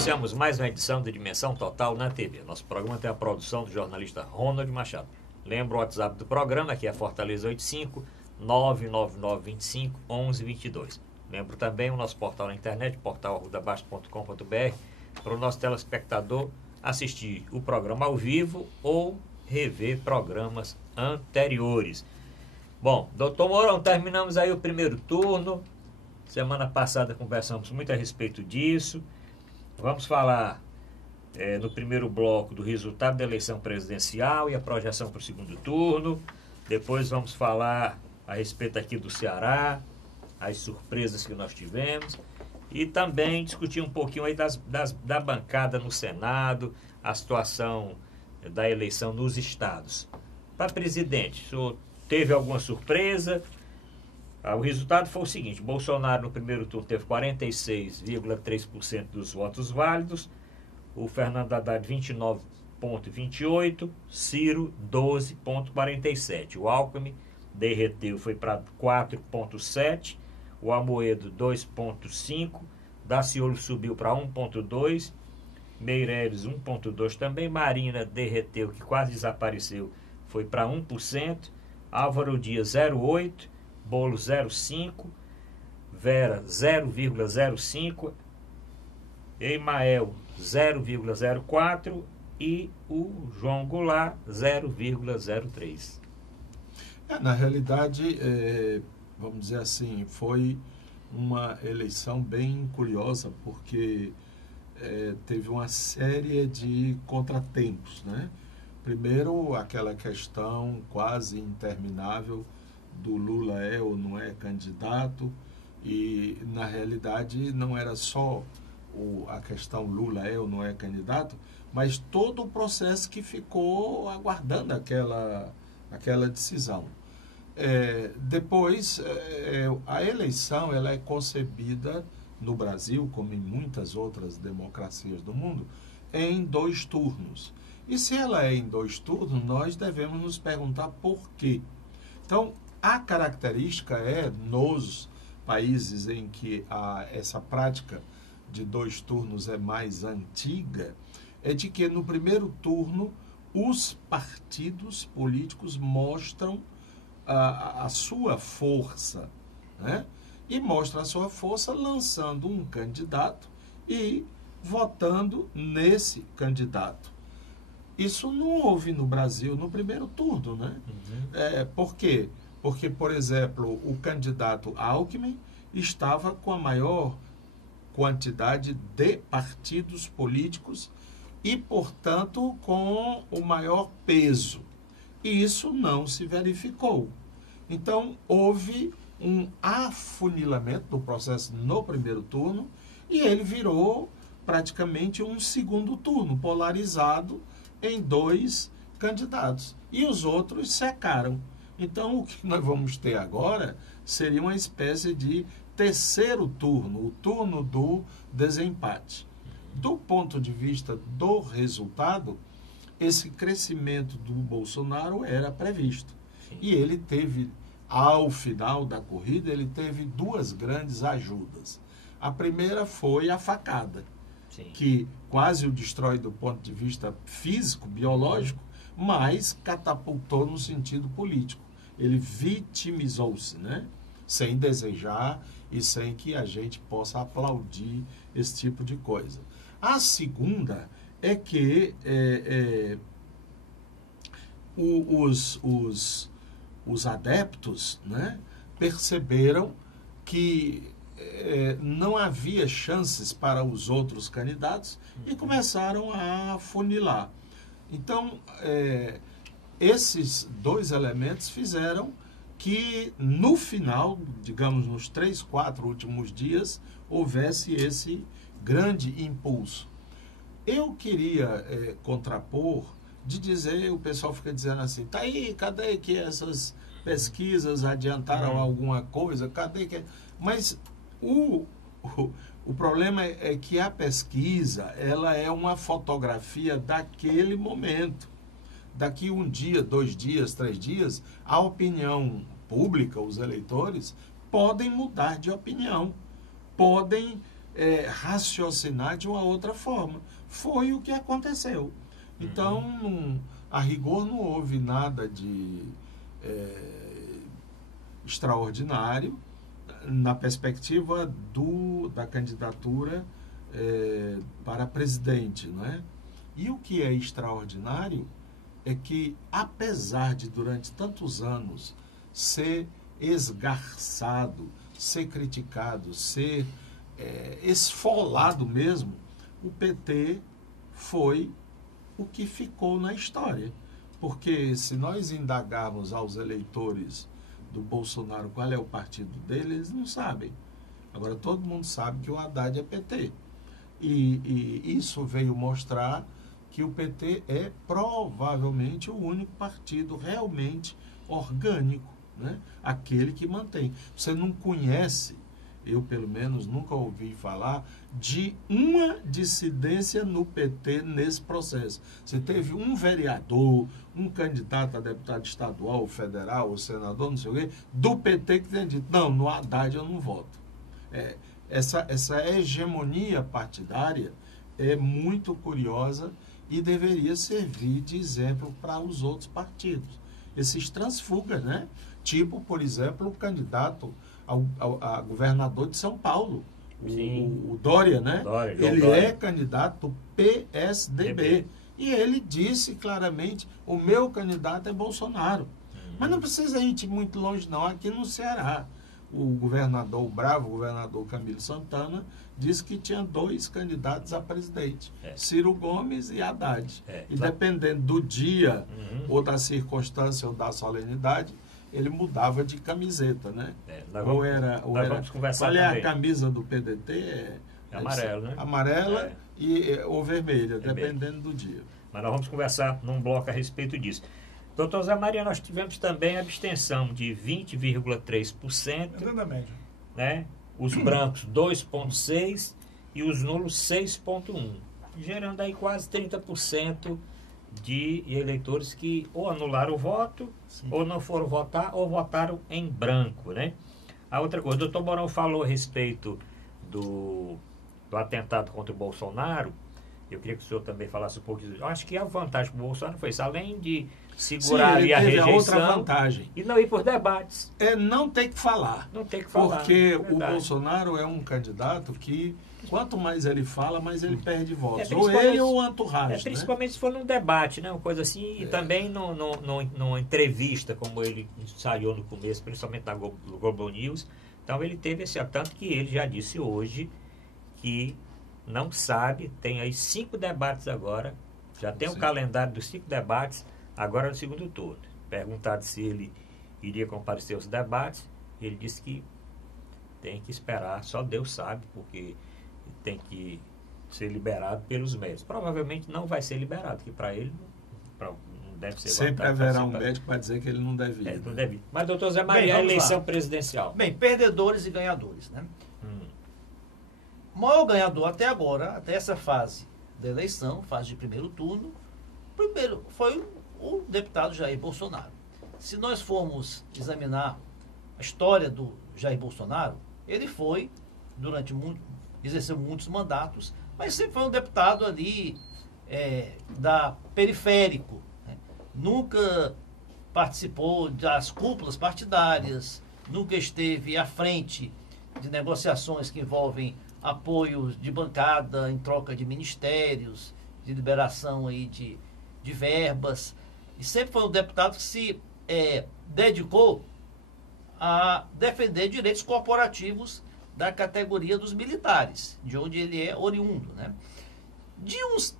Iniciamos mais uma edição de Dimensão Total na TV. Nosso programa tem a produção do jornalista Ronald Machado. Lembra o WhatsApp do programa, que é Fortaleza 85 99925 1122. Lembro também o nosso portal na internet, portal@arrudabaixo.com.br, para o nosso telespectador assistir o programa ao vivo ou rever programas anteriores. Bom, doutor Mourão, terminamos aí o primeiro turno. Semana passada conversamos muito a respeito disso. Vamos falar no primeiro bloco do resultado da eleição presidencial e a projeção para o segundo turno. Depois vamos falar a respeito aqui do Ceará, as surpresas que nós tivemos. E também discutir um pouquinho aí da bancada no Senado, a situação da eleição nos estados. Para presidente, o senhor teve alguma surpresa? O resultado foi o seguinte: Bolsonaro no primeiro turno teve 46,3% dos votos válidos, o Fernando Haddad 29,28%, Ciro 12,47%. O Alckmin derreteu, foi para 4,7%, o Amoedo 2,5%, Daciolo subiu para 1,2%, Meirelles 1,2% também, Marina derreteu, que quase desapareceu, foi para 1%, Álvaro Dias 0,8%, Bolo 0,5%, Vera 0,05%, Emael 0,04% e o João Goulart 0,03%. Na realidade, vamos dizer assim, foi uma eleição bem curiosa, porque teve uma série de contratempos, né? Primeiro, aquela questão quase interminável do Lula é ou não é candidato, e na realidade não era só a questão Lula é ou não é candidato, mas todo o processo que ficou aguardando aquela decisão. Depois, a eleição ela é concebida no Brasil, como em muitas outras democracias do mundo, em 2 turnos. E se ela é em 2 turnos, nós devemos nos perguntar por quê. Então, a característica nos países em que essa prática de 2 turnos é mais antiga, é de que no primeiro turno os partidos políticos mostram a sua força, né? E mostra a sua força lançando um candidato e votando nesse candidato. Isso não houve no Brasil no primeiro turno, né? Por quê? Porque, por exemplo, o candidato Alckmin estava com a maior quantidade de partidos políticos e, portanto, com o maior peso. E isso não se verificou. Então, houve um afunilamento do processo no primeiro turno e ele virou praticamente um segundo turno, polarizado em 2 candidatos. E os outros secaram. Então, o que nós vamos ter agora seria uma espécie de terceiro turno, o turno do desempate. Do ponto de vista do resultado, esse crescimento do Bolsonaro era previsto. Sim. E ele teve, ao final da corrida, ele teve 2 grandes ajudas. A primeira foi a facada, sim, que quase o destrói do ponto de vista físico, biológico, mas catapultou no sentido político. Ele vitimizou-se, né? Sem desejar e sem que a gente possa aplaudir esse tipo de coisa. A segunda é que os adeptos, né, perceberam que não havia chances para os outros candidatos e começaram a funilar. Então, esses 2 elementos fizeram que no final, digamos nos 3, 4 últimos dias, houvesse esse grande impulso. Eu queria contrapor, de dizer, o pessoal fica dizendo assim, tá aí, cadê que essas pesquisas adiantaram alguma coisa, cadê que... Mas o problema é que a pesquisa, ela é uma fotografia daquele momento. Daqui 1 dia, 2 dias, 3 dias, a opinião pública, os eleitores, podem mudar de opinião, podem raciocinar de uma outra forma. Foi o que aconteceu. Então, a rigor, não houve nada de extraordinário na perspectiva da candidatura para presidente, não é? E o que é extraordinário é que, apesar de durante tantos anos ser esgarçado, ser criticado, ser esfolado mesmo, o PT foi o que ficou na história. Porque se nós indagarmos aos eleitores do Bolsonaro qual é o partido dele, eles não sabem. Agora, todo mundo sabe que o Haddad é PT. E isso veio mostrar que o PT é provavelmente o único partido realmente orgânico, né? Aquele que mantém. Você não conhece, eu pelo menos nunca ouvi falar, de uma dissidência no PT nesse processo. Você teve um vereador, um candidato a deputado estadual, federal, ou senador, não sei o quê, do PT que tem dito, não, no Haddad eu não voto. Essa hegemonia partidária é muito curiosa e deveria servir de exemplo para os outros partidos. Esses transfugas, né? Tipo, por exemplo, o candidato a governador de São Paulo, o Dória, né? Ele é candidato PSDB. E ele disse claramente, o meu candidato é Bolsonaro. Mas não precisa ir muito longe, não. Aqui no Ceará, o governador Camilo Santana, disse que tinha 2 candidatos a presidente, Ciro Gomes e Haddad. E dependendo do dia, ou da circunstância, ou da solenidade, ele mudava de camiseta, né? Vamos conversar qual é também. A camisa do PDT? É amarelo, né? Amarela ou vermelha, dependendo do dia. Mas nós vamos conversar num bloco a respeito disso. Doutor Zé Maria, nós tivemos também abstenção de 20,3%. Da média. Né? Os brancos 2,6% e os nulos 6,1%. Gerando aí quase 30% de eleitores que ou anularam o voto, ou não foram votar, ou votaram em branco, né? A outra coisa, o doutor Mourão falou a respeito do atentado contra o Bolsonaro. Eu queria que o senhor também falasse um pouco disso. Eu acho que a vantagem do Bolsonaro foi isso, além de segurar ali a rejeição, outra vantagem. E não ir por debates. Não ter que falar. Não ter que falar. Porque o Bolsonaro é um candidato que, quanto mais ele fala, mais ele perde votos. Ou ele ou o entourage. Principalmente, né? Se for num debate, né? Uma coisa assim, e também numa entrevista, como ele ensaiou no começo, principalmente na Globo News. Então ele teve esse tanto que ele já disse hoje que não sabe, tem aí 5 debates agora, já tem o calendário dos 5 debates, agora no segundo turno. Perguntado se ele iria comparecer aos debates, ele disse que tem que esperar, só Deus sabe, porque tem que ser liberado pelos médicos. Provavelmente não vai ser liberado, que para ele não deve ser. Sempre haverá um médico para dizer que ele não deve ir. Não deve ir. Mas, doutor Zé Maria, a eleição presidencial. Bem, perdedores e ganhadores, né? O maior ganhador até agora, até essa fase da eleição, fase de primeiro turno, primeiro foi o deputado Jair Bolsonaro. Se nós formos examinar a história do Jair Bolsonaro, ele foi, exerceu muitos mandatos, mas sempre foi um deputado ali periférico, né? Nunca participou das cúpulas partidárias, nunca esteve à frente de negociações que envolvem apoio de bancada em troca de ministérios, de liberação aí de verbas. E sempre foi um deputado que se dedicou a defender direitos corporativos da categoria dos militares, de onde ele é oriundo, né? De uns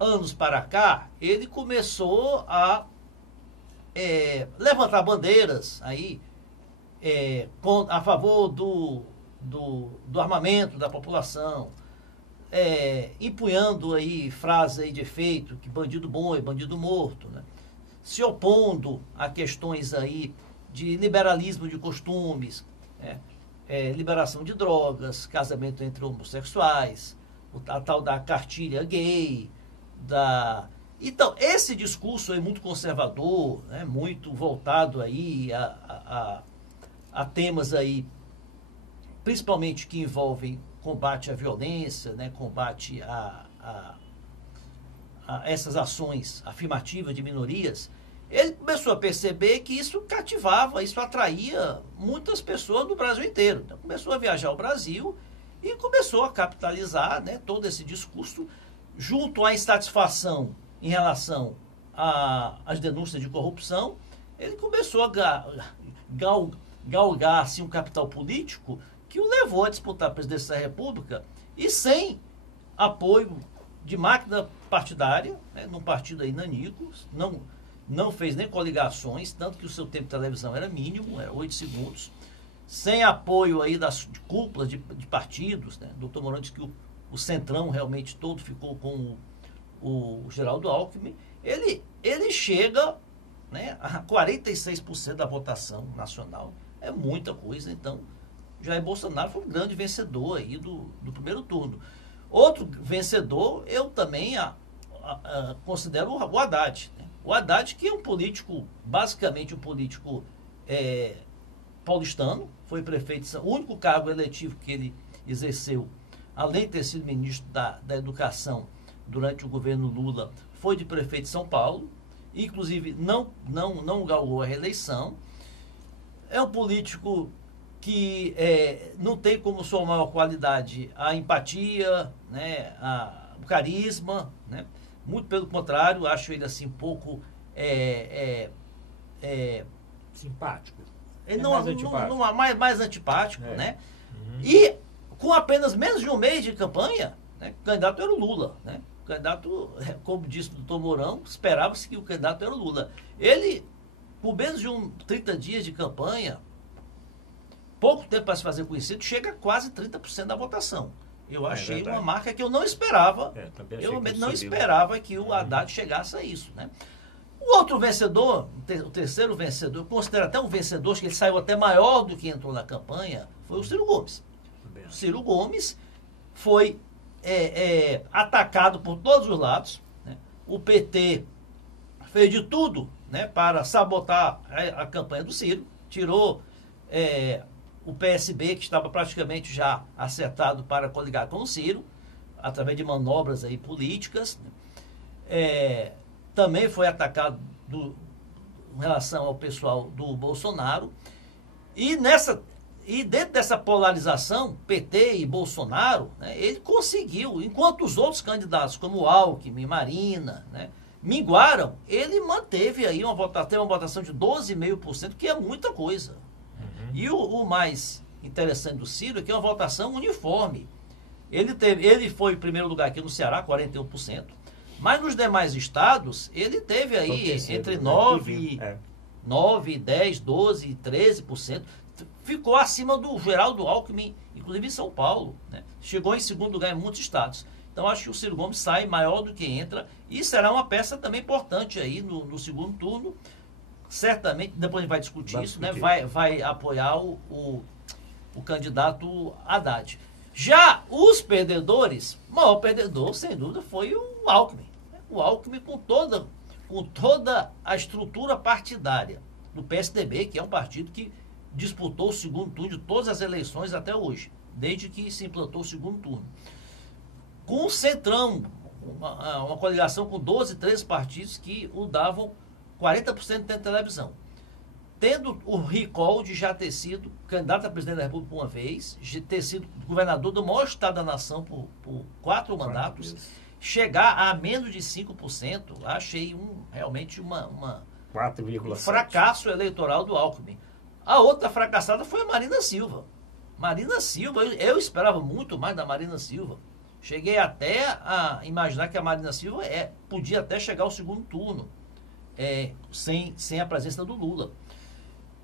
anos para cá, ele começou a levantar bandeiras aí, a favor do armamento da população, empunhando aí frases aí de efeito, que bandido bom é bandido morto, né? Se opondo a questões aí de liberalismo de costumes, né? Liberação de drogas, casamento entre homossexuais, a tal da cartilha gay, Então, esse discurso é muito conservador, né? Muito voltado aí a temas aí, principalmente que envolvem combate à violência, né, combate a essas ações afirmativas de minorias, ele começou a perceber que isso cativava, isso atraía muitas pessoas do Brasil inteiro. Então, começou a viajar ao Brasil e começou a capitalizar, né, todo esse discurso, junto à insatisfação em relação às denúncias de corrupção. Ele começou a galgar assim, um capital político que o levou a disputar a presidência da República e sem apoio de máquina partidária, né, num partido aí nanico, não fez nem coligações, tanto que o seu tempo de televisão era mínimo, era 8 segundos, sem apoio aí das cúpulas de partidos, né? O Dr. Mourão disse que o centrão realmente todo ficou com o Geraldo Alckmin. Ele chega, né, a 46% da votação nacional, é muita coisa. Então, Jair Bolsonaro foi um grande vencedor aí do primeiro turno. Outro vencedor, eu também considero o Haddad, né? O Haddad, que é um político, basicamente um político paulistano, foi prefeito, o único cargo eletivo que ele exerceu, além de ter sido ministro da Educação durante o governo Lula, foi de prefeito de São Paulo, inclusive não galgou a reeleição. É um político que não tem como sua maior qualidade a empatia, né, o carisma, né? Muito pelo contrário, acho ele assim um pouco simpático. Mais antipático, né? Uhum. E com apenas menos de um mês de campanha, né, o candidato era o Lula, né? O candidato, como disse o doutor Mourão, esperava-se que o candidato era o Lula. Ele, por menos de 30 dias de campanha, pouco tempo para se fazer conhecido, chega a quase 30% da votação. Eu achei uma marca que eu não esperava. Eu não esperava que o Haddad chegasse a isso, né? O outro vencedor, o terceiro vencedor, eu considero até um vencedor, que ele saiu até maior do que entrou na campanha, foi o Ciro Gomes. O Ciro Gomes foi atacado por todos os lados, né? O PT fez de tudo, né, para sabotar a campanha do Ciro, tirou o PSB, que estava praticamente já acertado para coligar com o Ciro, através de manobras aí políticas, né? Também foi atacado em relação ao pessoal do Bolsonaro. E dentro dessa polarização, PT e Bolsonaro, né, ele conseguiu, enquanto os outros candidatos, como Alckmin, Marina, né, minguaram, ele manteve aí uma votação de 12,5%, que é muita coisa. E o mais interessante do Ciro é que é uma votação uniforme. Ele foi em primeiro lugar aqui no Ceará, 41%, mas nos demais estados, ele teve aí entre 9, 10, 12, 13%. Ficou acima do Geraldo Alckmin, inclusive em São Paulo, né? Chegou em segundo lugar em muitos estados. Então, acho que o Ciro Gomes sai maior do que entra e será uma peça também importante aí no segundo turno. Certamente, depois a gente vai discutir isso, né? Vai apoiar o candidato Haddad. Já os perdedores, o maior perdedor, sem dúvida, foi o Alckmin. O Alckmin com toda a estrutura partidária do PSDB, que é um partido que disputou o segundo turno de todas as eleições até hoje, desde que se implantou o segundo turno. Com o Centrão, uma coligação com 12, 13 partidos que o davam 40% da televisão. Tendo o recall de já ter sido candidato a presidente da República uma vez, de ter sido governador do maior estado da nação por 4 mandatos, chegar a menos de 5%, achei realmente um fracasso eleitoral do Alckmin. A outra fracassada foi a Marina Silva. Marina Silva, eu esperava muito mais da Marina Silva. Cheguei até a imaginar que a Marina Silva podia até chegar ao segundo turno, sem a presença do Lula.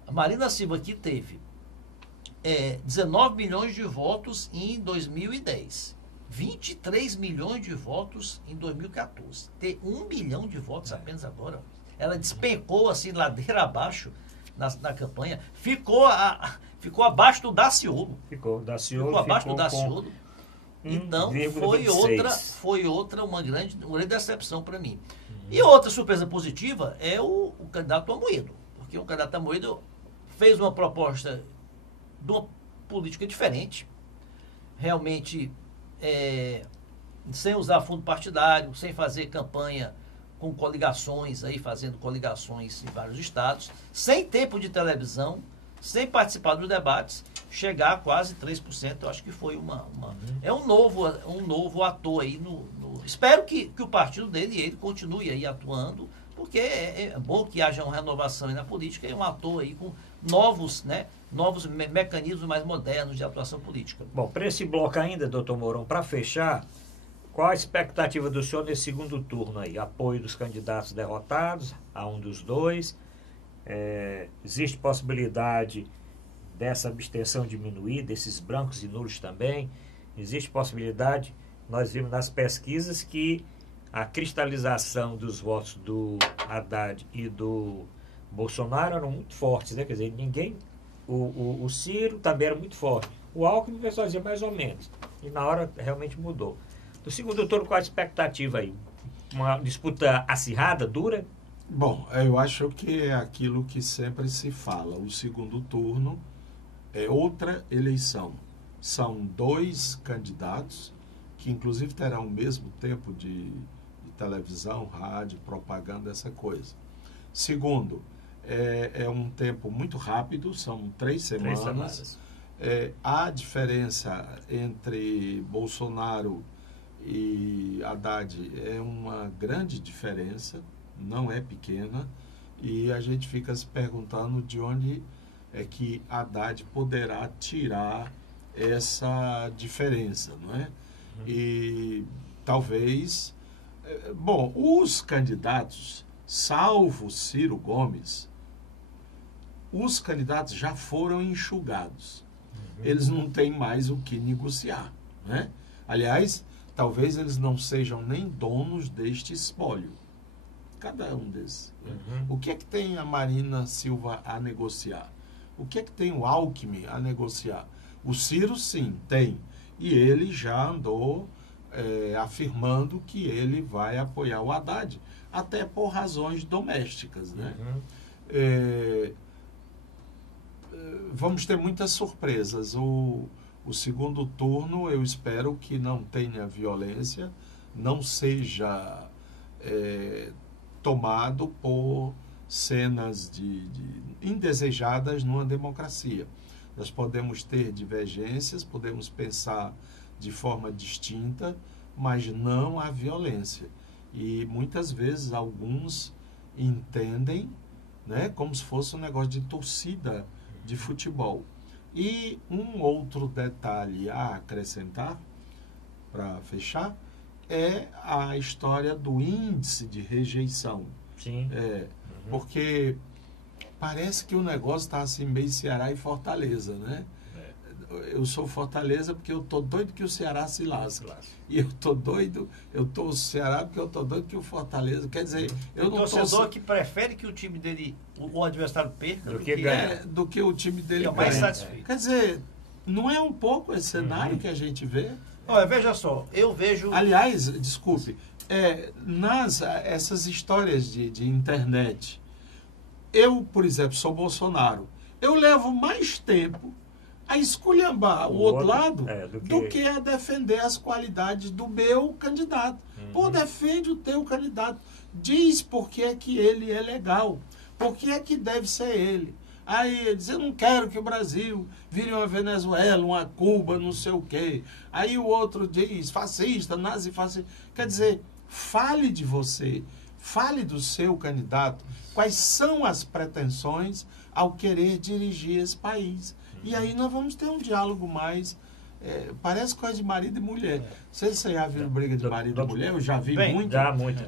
A Marina Silva que teve 19 milhões de votos em 2010, 23 milhões de votos em 2014. Ter 1 milhão de votos apenas agora. Ela despencou assim, ladeira abaixo na campanha. Ficou abaixo do Daciolo. Ficou abaixo do Daciolo. Então, foi outra uma grande decepção para mim. E outra surpresa positiva é o candidato Amoedo. Porque o candidato Amoedo fez uma proposta de uma política diferente, realmente sem usar fundo partidário, sem fazer campanha com coligações, aí fazendo coligações em vários estados, sem tempo de televisão, sem participar dos debates, chegar a quase 3%. Eu acho que foi é um novo ator aí espero que o partido dele e ele continue aí atuando, porque é bom que haja uma renovação aí na política e um ator aí com novos mecanismos mais modernos de atuação política. Bom, para esse bloco ainda, doutor Mourão, para fechar, qual a expectativa do senhor nesse segundo turno aí? Apoio dos candidatos derrotados a um dos dois? Existe possibilidade dessa abstenção diminuir, desses brancos e nulos também? Existe possibilidade, nós vimos nas pesquisas que a cristalização dos votos do Haddad e do Bolsonaro eram muito fortes, né? Quer dizer, o Ciro também era muito forte. O Alckmin, o pessoal dizia mais ou menos. E na hora realmente mudou. Do segundo turno, qual a expectativa aí? Uma disputa acirrada, dura? Bom, eu acho que é aquilo que sempre se fala. O segundo turno é outra eleição. São dois candidatos que inclusive terão o mesmo tempo de televisão, rádio, propaganda, essa coisa. Segundo, é um tempo muito rápido, são 3 semanas. A diferença entre Bolsonaro e Haddad é uma grande diferença, não é pequena, e a gente fica se perguntando de onde é que Haddad poderá tirar essa diferença, não é? E talvez... Bom, os candidatos, salvo Ciro Gomes, os candidatos já foram enxugados. Eles não têm mais o que negociar, né? Aliás, talvez eles não sejam nem donos deste espólio. Cada um desses. O que é que tem a Marina Silva a negociar? O que é que tem o Alckmin a negociar? O Ciro, sim, tem. E ele já andou afirmando que ele vai apoiar o Haddad, até por razões domésticas, né? Vamos ter muitas surpresas. O segundo turno, eu espero que não tenha violência, não seja tomado por cenas indesejadas numa democracia. Nós podemos ter divergências, podemos pensar de forma distinta, mas não a violência. E muitas vezes alguns entendem, né, como se fosse um negócio de torcida de futebol. E um outro detalhe a acrescentar, para fechar, é a história do índice de rejeição. Sim. Porque parece que o negócio está assim meio Ceará e Fortaleza, né? Eu sou Fortaleza porque eu tô doido que o Ceará se lasque. E eu tô o Ceará porque eu tô doido que o Fortaleza, quer dizer, eu não torcedor que prefere que o time dele, o adversário perca do que o time dele ganhe. Mais satisfeito. Quer dizer, não é um pouco esse cenário que a gente vê? Olha, veja só, eu vejo... Aliás, desculpe, essas histórias de internet, eu, por exemplo, sou Bolsonaro, eu levo mais tempo a esculhambar o outro lado do que a defender as qualidades do meu candidato. Pô, defende o teu candidato. Diz por que é que ele é legal. Por que é que deve ser ele. Aí ele diz, eu não quero que o Brasil vire uma Venezuela, uma Cuba, não sei o quê. Aí o outro diz, fascista, nazifascista. Quer dizer, fale de você, fale do seu candidato. Quais são as pretensões ao querer dirigir esse país? E aí nós vamos ter um diálogo mais... parece coisa de marido e mulher. Você já viu briga de marido e mulher? Eu já vi muito. Já muito.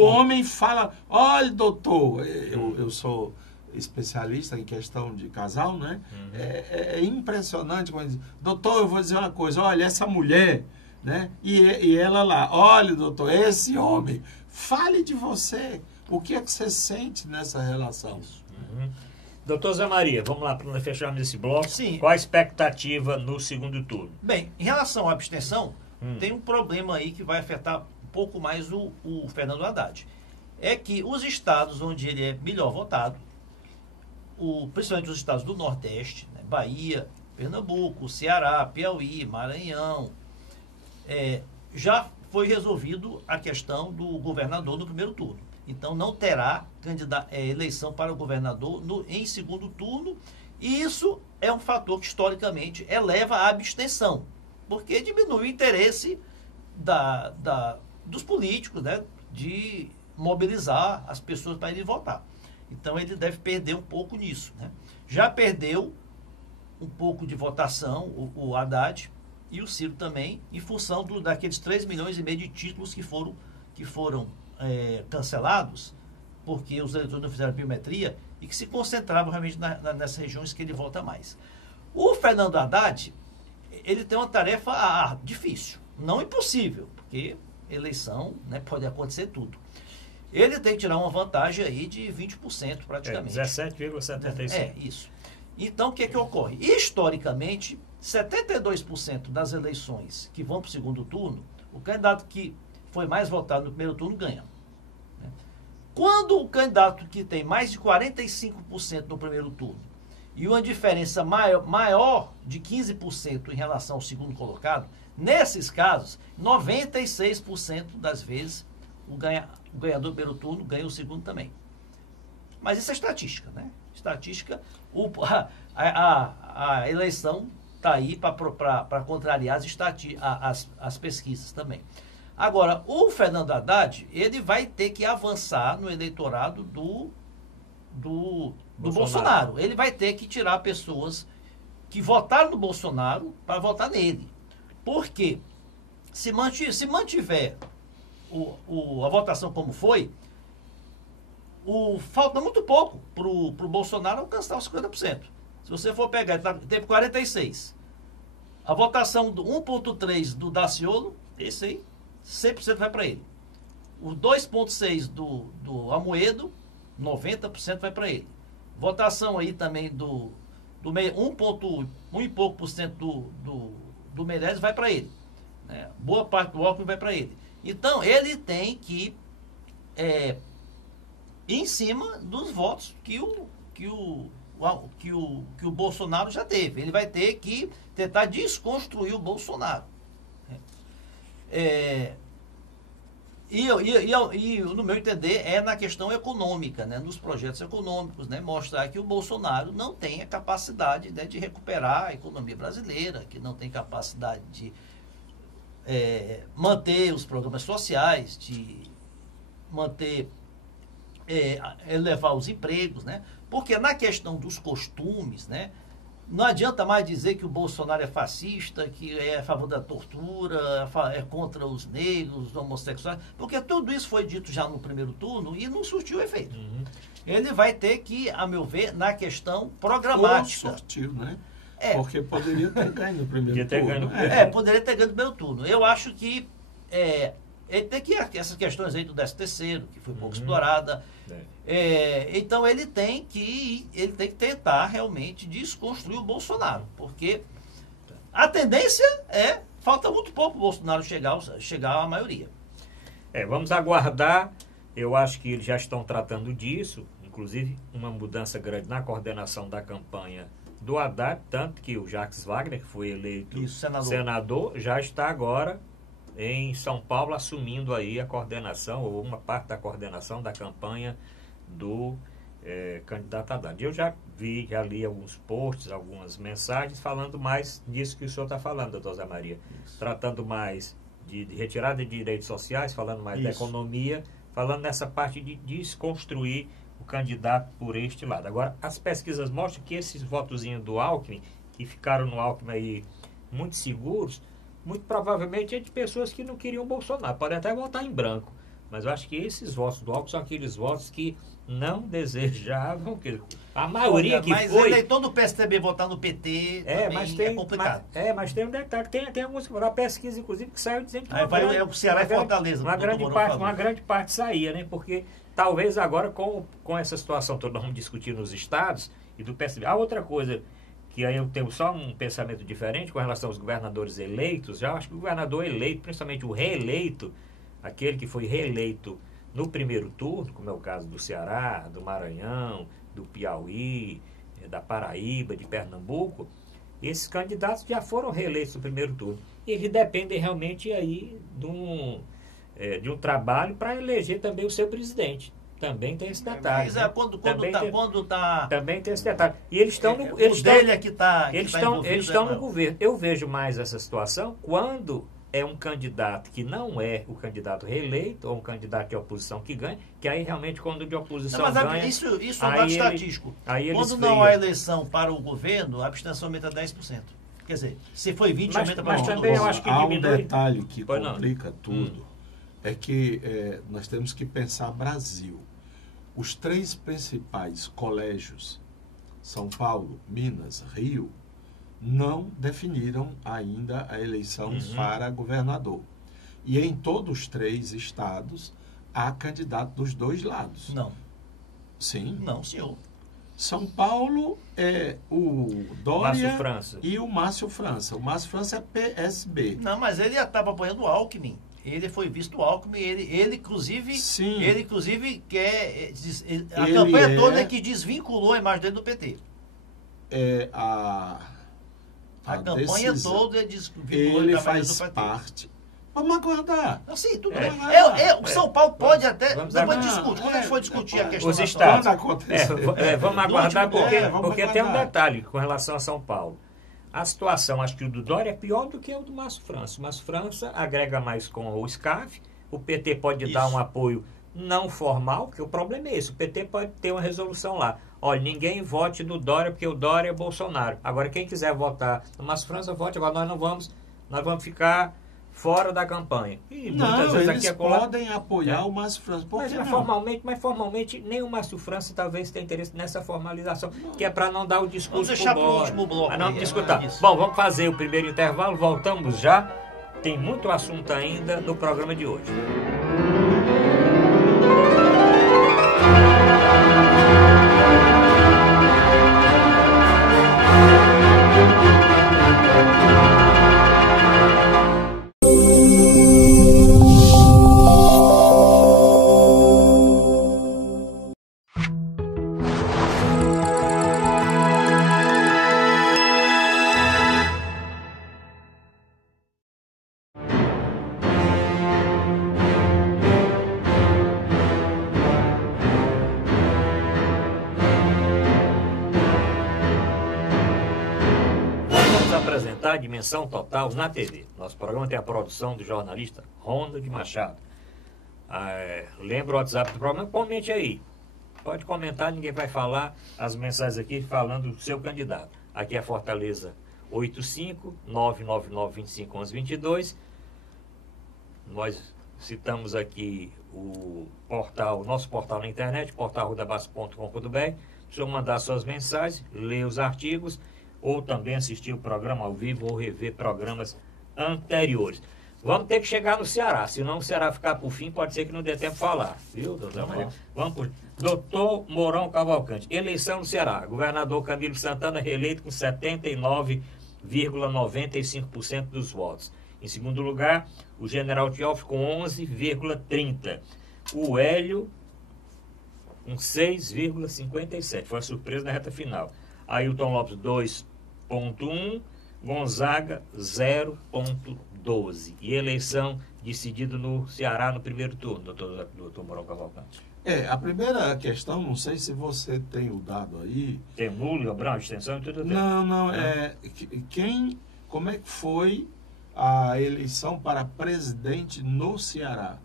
O homem fala, olha, doutor, eu sou especialista em questão de casal, né? É impressionante quando diz, doutor, eu vou dizer uma coisa, olha, essa mulher, né? E ela lá, olha, doutor, esse homem, fale de você. O que é que você sente nessa relação? Doutor Zé Maria, vamos lá para fecharmos esse bloco. Sim. Qual a expectativa no segundo turno? Bem, em relação à abstenção, tem um problema aí que vai afetar um pouco mais o Fernando Haddad. É que os estados onde ele é melhor votado, principalmente os estados do Nordeste, né, Bahia, Pernambuco, Ceará, Piauí, Maranhão. Já foi resolvido a questão do governador no primeiro turno. Então não terá eleição para o governador em segundo turno, e isso é um fator que historicamente eleva a abstenção, porque diminui o interesse dos políticos, né, de mobilizar as pessoas para irem votar. Então ele deve perder um pouco nisso, né? Já perdeu um pouco de votação o Haddad e o Ciro também, em função daqueles 3,5 milhões de títulos que foram cancelados, porque os eleitores não fizeram biometria e que se concentravam realmente nessas regiões que ele vota mais. O Fernando Haddad, ele tem uma tarefa difícil, não impossível, porque eleição, né, pode acontecer tudo. Ele tem que tirar uma vantagem aí de 20% praticamente. 17,75%. Isso. Então, o que ocorre? Historicamente, 72% das eleições que vão para o segundo turno, o candidato que foi mais votado no primeiro turno ganha. Quando o candidato que tem mais de 45% no primeiro turno e uma diferença maior de 15% em relação ao segundo colocado, nesses casos, 96% das vezes o ganhador do primeiro turno ganha o segundo também. Mas isso é estatística, né? Estatística, a eleição está aí para contrariar as pesquisas também. Agora, o Fernando Haddad, ele vai ter que avançar no eleitorado do Bolsonaro. Ele vai ter que tirar pessoas que votaram no Bolsonaro para votar nele. Por quê? Se mantiver a votação como foi, falta muito pouco para o Bolsonaro alcançar os 50%. Se você for pegar, ele teve 46%. A votação do 1,3% do Daciolo, esse aí, 100% vai para ele. O 2,6% do Amoedo, 90% vai para ele. Votação aí também do 1 e pouco por cento do Meirelles vai para ele. Né? Boa parte do Alckmin vai para ele. Então, ele tem que ir em cima dos votos que o Bolsonaro já teve. Ele vai ter que tentar desconstruir o Bolsonaro. E no meu entender, é na questão econômica, né, nos projetos econômicos, né, mostrar que o Bolsonaro não tem a capacidade, né, de recuperar a economia brasileira, que não tem capacidade de manter os programas sociais, de manter, elevar os empregos, né, porque na questão dos costumes, né, não adianta mais dizer que o Bolsonaro é fascista, que é a favor da tortura, é contra os negros, os homossexuais, porque tudo isso foi dito já no primeiro turno e não surtiu efeito. Uhum. Ele vai ter que, a meu ver, na questão programática. Ou surtiu, né? Porque poderia ter ganho no primeiro turno. Poderia ter ganho no primeiro turno. Eu acho que ele tem que essas questões aí do 13º, que foi pouco explorada. Então ele tem que tentar realmente desconstruir o Bolsonaro, porque a tendência falta muito pouco o Bolsonaro chegar à maioria. Vamos aguardar. Eu acho que eles já estão tratando disso, inclusive uma mudança grande na coordenação da campanha do Haddad, tanto que o Jacques Wagner, que foi eleito senador, já está agora em São Paulo assumindo aí a coordenação, ou uma parte da coordenação da campanha do candidato Haddad. Eu já li alguns posts, algumas mensagens falando mais disso que o senhor está falando, doutor Zé Maria. Isso. Tratando mais de retirada de direitos sociais, falando mais da economia, falando nessa parte de desconstruir o candidato por este lado. Agora, as pesquisas mostram que esses votozinhos do Alckmin, que ficaram no Alckmin aí muito seguros, muito provavelmente é de pessoas que não queriam Bolsonaro. Podem até votar em branco. Mas eu acho que esses votos do Alckmin são aqueles votos que não desejavam que a maioria que mas foi... Mas eleitor do PSDB votar no PT é complicado. Mas tem um detalhe. Tem alguns que na pesquisa, inclusive, que saiu dizendo que o Ceará e Fortaleza. Uma grande parte saía, né? Porque talvez agora com essa situação toda, nós vamos discutir nos estados e do PSDB. A outra coisa que aí eu tenho só um pensamento diferente com relação aos governadores eleitos, já acho que o governador eleito, principalmente o reeleito, aquele que foi reeleito no primeiro turno, como é o caso do Ceará, do Maranhão, do Piauí, da Paraíba, de Pernambuco, Esses candidatos já foram reeleitos no primeiro turno. E eles dependem realmente aí de um trabalho para eleger também o seu presidente. Também tem esse detalhe. Mas né? quando tá Também tem esse detalhe. E eles estão no eles dele é que tá eles estão no governo. Eu vejo mais essa situação quando é um candidato que não é o candidato reeleito, ou um candidato de oposição que ganha, que aí realmente quando o de oposição mas ganha... isso é um dado estatístico. Quando não há eleição para o governo, a abstenção aumenta 10%. Quer dizer, se foi 20%, aumenta para 20%. Mas também eu acho que há diminui. um detalhe que complica tudo, é que nós temos que pensar Brasil. Os 3 principais colégios, São Paulo, Minas, Rio, não definiram ainda a eleição para governador. E em todos os 3 estados, há candidato dos 2 lados. Não. Sim. Não, senhor. São Paulo é o Dória e o Márcio França. O Márcio França é PSB. Não, mas ele já estava apoiando o Alckmin. Ele foi visto o Alckmin, ele inclusive quer... A campanha toda é que desvinculou a imagem dele do PT. A campanha decisão, toda é desvinculou ele a imagem faz do PT. parte. Vamos aguardar. Sim, tudo bem. O São Paulo pode até... Depois discute. Quando a gente for discutir a questão os estados, vamos aguardar porque tem um detalhe com relação a São Paulo. A situação, acho que o do Dória é pior do que o do Márcio França. O Márcio França agrega mais com o SCAF, o PT pode dar um apoio não formal, que o problema é esse. O PT pode ter uma resolução lá. Olha, ninguém vote no Dória, porque o Dória é Bolsonaro. Agora, quem quiser votar no Márcio França, vote. Agora, nós vamos ficar fora da campanha. E muitas vezes eles podem apoiar o Márcio França. Mas formalmente, nem o Márcio França talvez tenha interesse nessa formalização, que é para não dar o discurso. Vamos deixar para o último bloco. Não discutir. Bom, vamos fazer o primeiro intervalo, voltamos já. Tem muito assunto ainda no programa de hoje. A Dimensão Total na TV. Nosso programa tem a produção do jornalista Ronald Machado. Lembra o WhatsApp do programa? Comente aí. Pode comentar, ninguém vai falar as mensagens aqui falando do seu candidato. Aqui é Fortaleza 85-999-25-11-22. Nós citamos aqui o nosso portal na internet, portalrudabas.com.br. Se eu mandar suas mensagens, ler os artigos, ou também assistir o programa ao vivo ou rever programas anteriores. Vamos ter que chegar no Ceará, senão o Ceará ficar por fim, pode ser que não dê tempo de falar. Viu, doutor Maria? Vamos por... Doutor Mourão Cavalcante, eleição no Ceará. Governador Camilo Santana reeleito com 79,95% dos votos. Em segundo lugar, o General Tioff com 11,30%. O Hélio com 6,57%. Foi a surpresa na reta final. Ailton Lopes 2,1%, Gonzaga 0,12%. E eleição decidida no Ceará no primeiro turno, doutor Mourão Cavalcante. A primeira questão, não sei se você tem o dado aí. Tem Lula, Abrão, extensão e tudo. Não. Como é que foi a eleição para presidente no Ceará?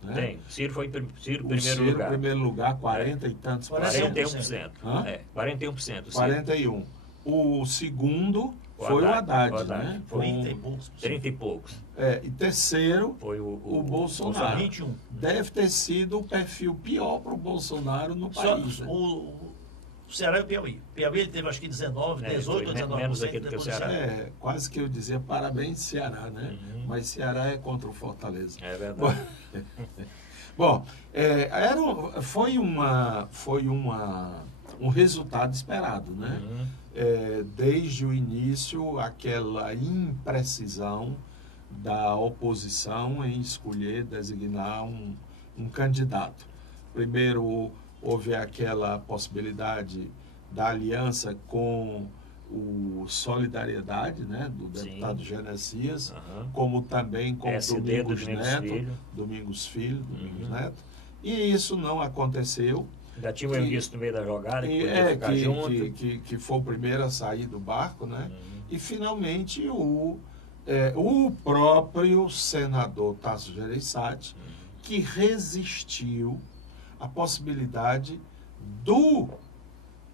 Né? Tem. Ciro foi Ciro primeiro lugar, 40 e tantos. 41%. 41%. 41%. O segundo foi o Haddad, né? 30 e poucos. E terceiro foi o Bolsonaro. 21. Deve ter sido o perfil pior para o Bolsonaro no país. O Ceará e o Piauí. Piauí ele teve acho que 19, 18 ou 19%. Menos aqui do que o Ceará. Quase que eu dizia parabéns Ceará, né? Mas Ceará é contra o Fortaleza. É verdade. Bom, foi um resultado esperado, né? Desde o início, aquela imprecisão da oposição em escolher, designar um candidato. Primeiro, houve aquela possibilidade da aliança com o Solidariedade, né, do deputado Genesias, como também com PSD Domingos Neto, Domingos Neto, e isso não aconteceu. Ainda tinha o Eunício no meio da jogada, que foi o primeiro a sair do barco, né? E finalmente o próprio senador Tasso Gereissati, que resistiu à possibilidade do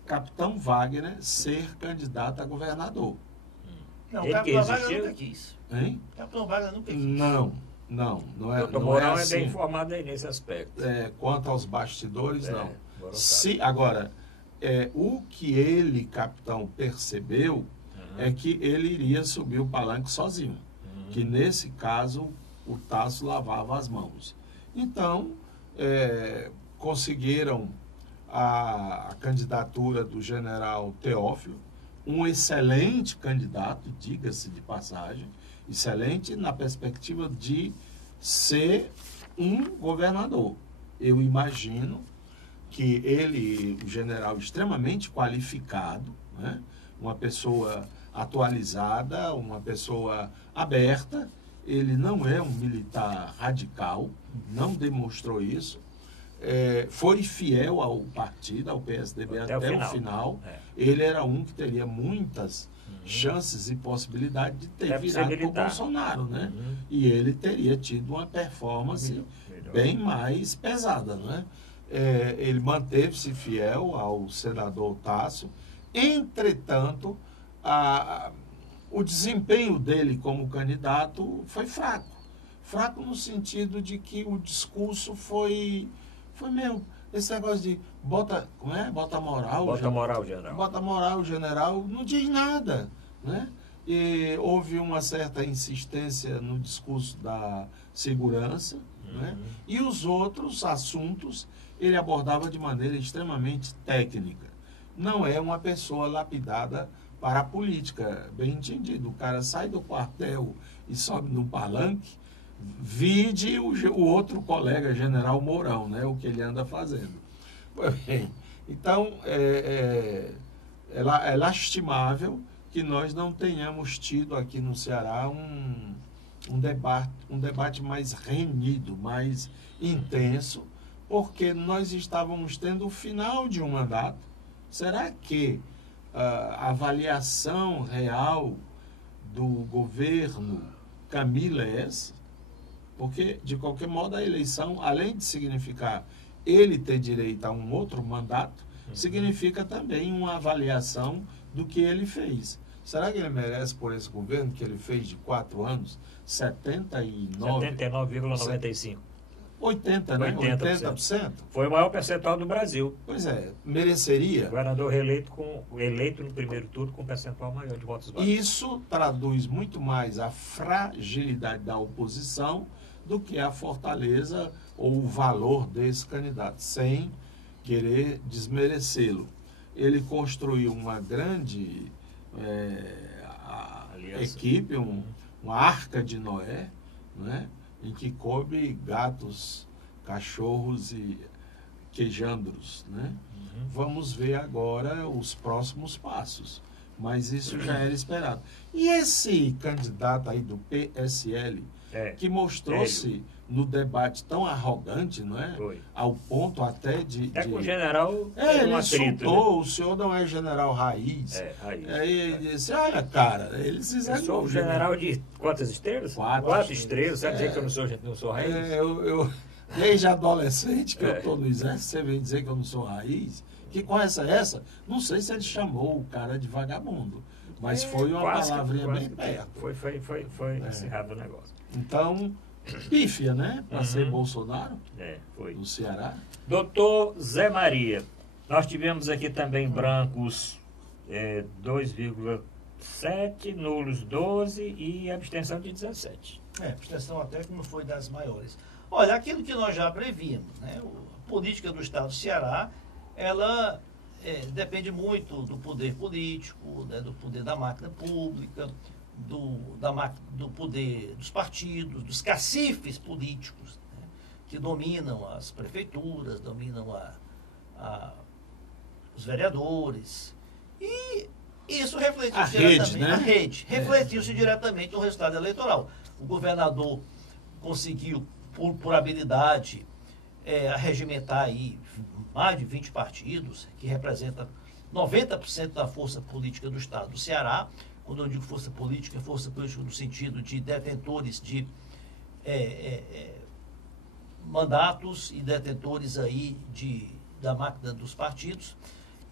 capitão Wagner ser candidato a governador. Não, o capitão Wagner nunca quis. Hein? O capitão Wagner nunca quis. Não é. O Mourão é bem informado aí nesse aspecto. Quanto aos bastidores, não. Agora, o que ele, capitão, percebeu é que ele iria subir o palanque sozinho. Que nesse caso o Tasso lavava as mãos. Então, conseguiram a candidatura do general Teófilo, um excelente candidato, diga-se de passagem, excelente na perspectiva de ser um governador. Eu imagino que ele, o general extremamente qualificado, né? Uma pessoa atualizada, uma pessoa aberta, ele não é um militar radical, não demonstrou isso, foi fiel ao partido, ao PSDB até o final. Ele era um que teria muitas chances e possibilidade de ter virado com o Bolsonaro, né? E ele teria tido uma performance bem mais pesada, né? Ele manteve-se fiel ao senador Tasso. Entretanto, o desempenho dele como candidato foi fraco. Fraco no sentido de que o discurso foi mesmo esse negócio de bota moral. Bota moral, general. Bota moral, general, não diz nada, né? E houve uma certa insistência no discurso da segurança, né? E os outros assuntos ele abordava de maneira extremamente técnica. Não é uma pessoa lapidada para a política, bem entendido. O cara sai do quartel e sobe no palanque, vide o outro colega, general Mourão, né? O que ele anda fazendo. Bem, então, é lastimável que nós não tenhamos tido aqui no Ceará um debate mais renhido, mais intenso, porque nós estávamos tendo o final de um mandato. Será que a avaliação real do governo Camila é essa? Porque, de qualquer modo, a eleição, além de significar ele ter direito a um outro mandato, significa também uma avaliação do que ele fez. Será que ele merece, por esse governo que ele fez de 4 anos, 79,95%. 80%, né? 80%. Foi o maior percentual do Brasil. Pois é, mereceria. O governador eleito no primeiro turno com um percentual maior de votos válidos. Isso traduz muito mais a fragilidade da oposição do que a fortaleza ou o valor desse candidato, sem querer desmerecê-lo. Ele construiu uma grande equipe, uma arca de Noé, né? Em que coube gatos, cachorros e quejandros, né? Vamos ver agora os próximos passos, mas isso já era esperado. E esse candidato aí do PSL, que mostrou-se no debate tão arrogante, não é? Foi. Ao ponto até de... com o general... ele insultou, né? O senhor não é general raiz. Raiz. Aí ele disse, olha, cara, eles fizeram... Eu sou o general de quantas estrelas? 4 estrelas. Você dizer que eu não sou raiz? Desde adolescente que eu estou no exército, você vem dizer que eu não sou raiz? Que conversa é essa? Não sei se ele chamou o cara de vagabundo, mas foi uma palavrinha bem perto. Foi encerrado o negócio. Então... pífia, né? Para ser Bolsonaro. Foi. No Ceará. Doutor Zé Maria, nós tivemos aqui também brancos 2,7, nulos 12 e abstenção de 17. Abstenção até que não foi das maiores. Olha, aquilo que nós já prevíamos, né? A política do Estado do Ceará, ela depende muito do poder político, né? Do poder da máquina pública, do poder dos partidos, dos cacifes políticos, né, que dominam as prefeituras, dominam os vereadores. E Isso refletiu A diretamente. rede, né? A rede. Refletiu-se diretamente no resultado eleitoral. O governador conseguiu, por habilidade, arregimentar aí mais de 20 partidos, que representa 90% da força política do estado do Ceará. Quando eu digo força política no sentido de detentores de mandatos e detentores aí da máquina dos partidos.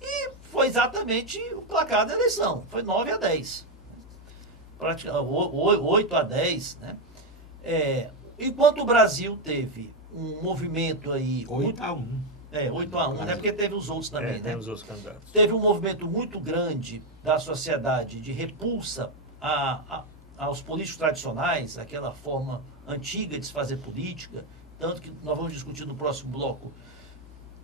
E foi exatamente o placar da eleição. Foi 9-10. 8-10, né? Enquanto o Brasil teve um movimento aí... 8-1. 8-1, né? Porque teve os outros também, né? Temos os candidatos. Teve um movimento muito grande da sociedade de repulsa aos políticos tradicionais, aquela forma antiga de se fazer política, tanto que nós vamos discutir no próximo bloco.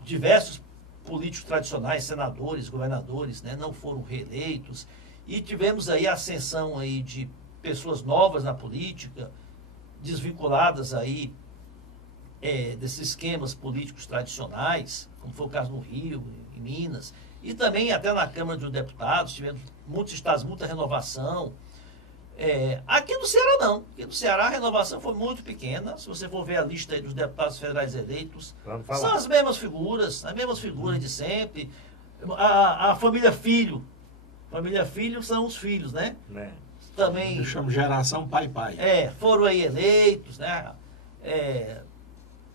Diversos políticos tradicionais, senadores, governadores, né, não foram reeleitos, e tivemos aí a ascensão aí de pessoas novas na política, desvinculadas aí desses esquemas políticos tradicionais, como foi o caso no Rio, em Minas, e também até na Câmara dos Deputados, tivemos muitos estados, muita renovação. Aqui no Ceará não. Aqui no Ceará a renovação foi muito pequena. Se você for ver a lista aí dos deputados federais eleitos, são as mesmas figuras de sempre. A família Filho. Família Filho são os filhos, né? Também. Eu chamo geração pai-pai. Foram aí eleitos, né?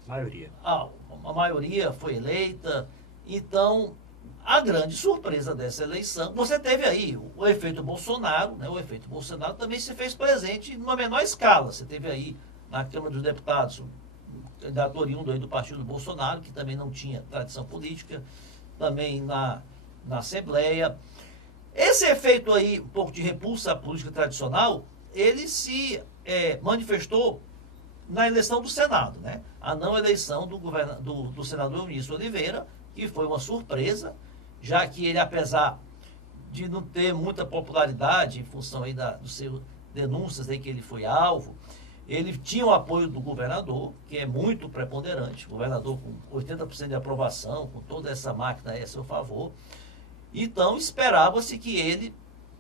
Maioria. A maioria foi eleita. Então, a grande surpresa dessa eleição, você teve aí o efeito Bolsonaro, né? O efeito Bolsonaro também se fez presente numa menor escala. Você teve aí na Câmara dos Deputados o candidato oriundo aí do partido Bolsonaro, que também não tinha tradição política, também na Assembleia. Esse efeito aí, um pouco de repulsa à política tradicional, ele se manifestou na eleição do Senado, né? A não eleição do senador Eunício Oliveira, que foi uma surpresa, já que ele, apesar de não ter muita popularidade em função aí dos seus denúncias aí que ele foi alvo, ele tinha o apoio do governador, que é muito preponderante, o governador com 80% de aprovação, com toda essa máquina aí a seu favor. Então, esperava-se que ele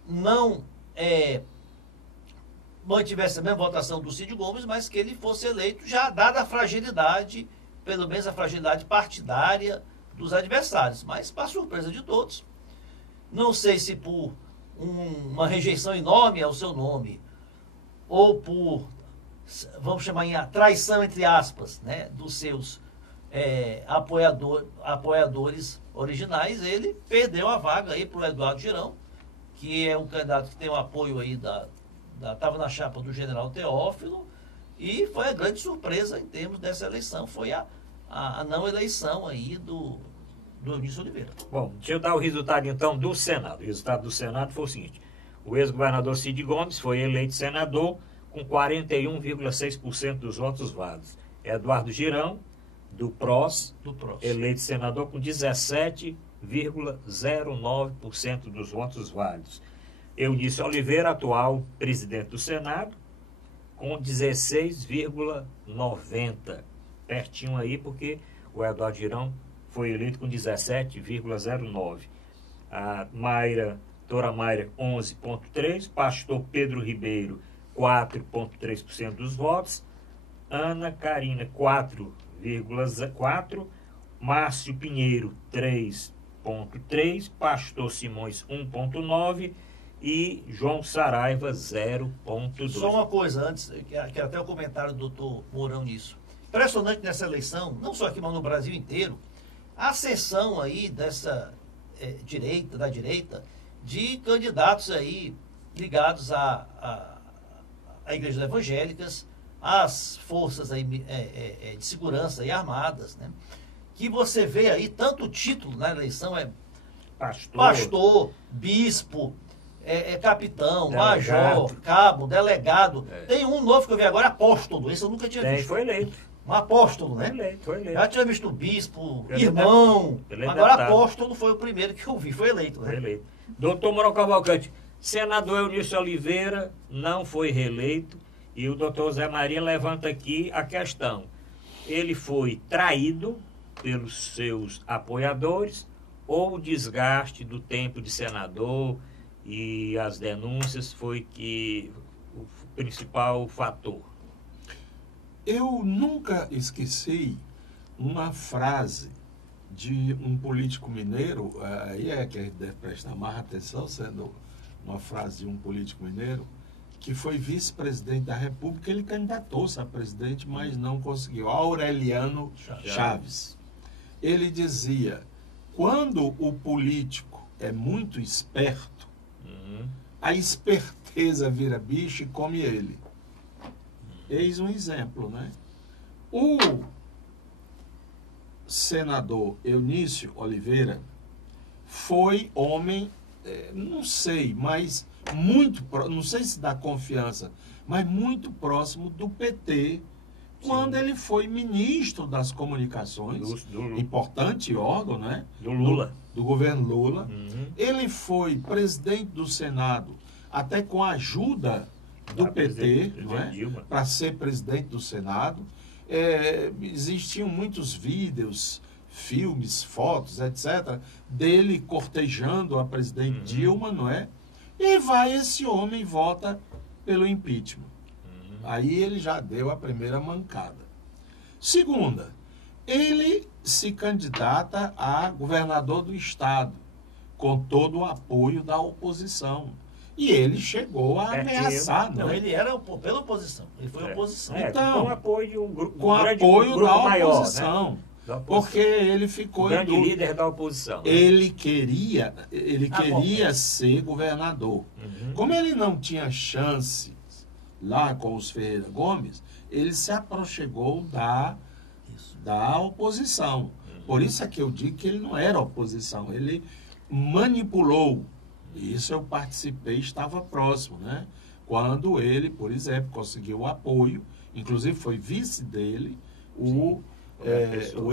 não mantivesse a mesma votação do Cid Gomes, mas que ele fosse eleito já dada a fragilidade, pelo menos a fragilidade partidária dos adversários. Mas, para surpresa de todos, não sei se por uma rejeição enorme ao seu nome, ou por, vamos chamar em traição, entre aspas, né, dos seus apoiadores originais, ele perdeu a vaga aí para o Eduardo Girão, que é um candidato que tem o apoio aí estava na chapa do general Teófilo, e foi a grande surpresa em termos dessa eleição, foi a não eleição aí do Eunício Oliveira. Bom, deixa eu dar o resultado então do Senado. O resultado do Senado foi o seguinte: o ex-governador Cid Gomes foi eleito senador com 41,6% dos votos válidos. Eduardo Girão, do PROS, eleito senador com 17,09% dos votos válidos. Eunício Oliveira, atual presidente do Senado, com 16,90%. Pertinho aí, porque o Eduardo Girão foi eleito com 17,09%. A doutora Mayra, 11,3%. Pastor Pedro Ribeiro, 4,3% dos votos. Ana Karina, 4,4%. Márcio Pinheiro, 3,3%. Pastor Simões, 1,9%. E João Saraiva, 0,2%. Só uma coisa antes, que até o comentário do doutor Mourão nisso. Impressionante nessa eleição, não só aqui, mas no Brasil inteiro, a ascensão aí dessa da direita, de candidatos aí ligados a igrejas evangélicas, às forças aí, de segurança e armadas, né? Que você vê aí, tanto o título na eleição pastor, bispo, capitão, delegado, major, cabo, delegado. Tem um novo que eu vi agora, apóstolo. Esse eu nunca tinha visto. Foi eleito. Um apóstolo, né? Foi eleito. Já tinha visto bispo, irmão. Agora apóstolo foi o primeiro que eu vi. Foi eleito, né? Foi eleito. Doutor Mourão Cavalcante, senador Eunício Oliveira não foi reeleito, e o doutor Zé Maria levanta aqui a questão. Ele foi traído pelos seus apoiadores, ou o desgaste do tempo de senador, e as denúncias foi que o principal fator? Eu nunca esqueci uma frase de um político mineiro, aí é que a gente deve prestar mais atenção, sendo uma frase de um político mineiro, que foi vice-presidente da República. Ele candidatou-se a presidente, mas não conseguiu. Aureliano Chaves. Ele dizia: quando o político é muito esperto, a esperteza vira bicho e come ele. Eis um exemplo, né? O senador Eunício Oliveira foi homem, não sei, mas muito, não sei se dá confiança, mas muito próximo do PT, quando ele foi ministro das comunicações, importante órgão, né? Do Lula. Do governo Lula. Ele foi presidente do Senado, até com a ajuda do PT, não é? Para ser presidente do Senado. Existiam muitos vídeos, filmes, fotos, etc., dele cortejando a presidente Dilma, não é? E vai esse homem e vota pelo impeachment. Aí ele já deu a primeira mancada. Segunda, ele se candidata a governador do estado, com todo o apoio da oposição. E ele chegou a ameaçar, não, ele era pela oposição, ele foi oposição. Então, com apoio de um grupo, com apoio da oposição. Maior, né? Porque ele ficou... grande líder da oposição. Né? Ele queria ser governador. Como ele não tinha chance lá com os Ferreira Gomes, ele se aproximou da oposição. Por isso é que eu digo que ele não era oposição, ele manipulou. Isso eu participei, estava próximo, né? Quando ele, por exemplo, conseguiu o apoio, inclusive foi vice dele, o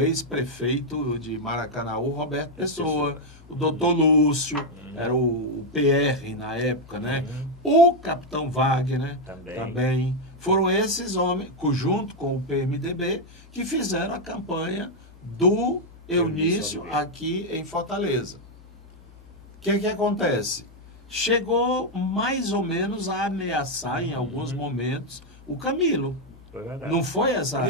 ex-prefeito de Maracanaú, Roberto Pessoa, o doutor Lúcio, era o PR na época, né? O capitão Wagner também. Foram esses homens, junto com o PMDB, que fizeram a campanha do Eunício aqui em Fortaleza. O que acontece? Chegou mais ou menos a ameaçar em alguns momentos o Camilo. Não foi essa?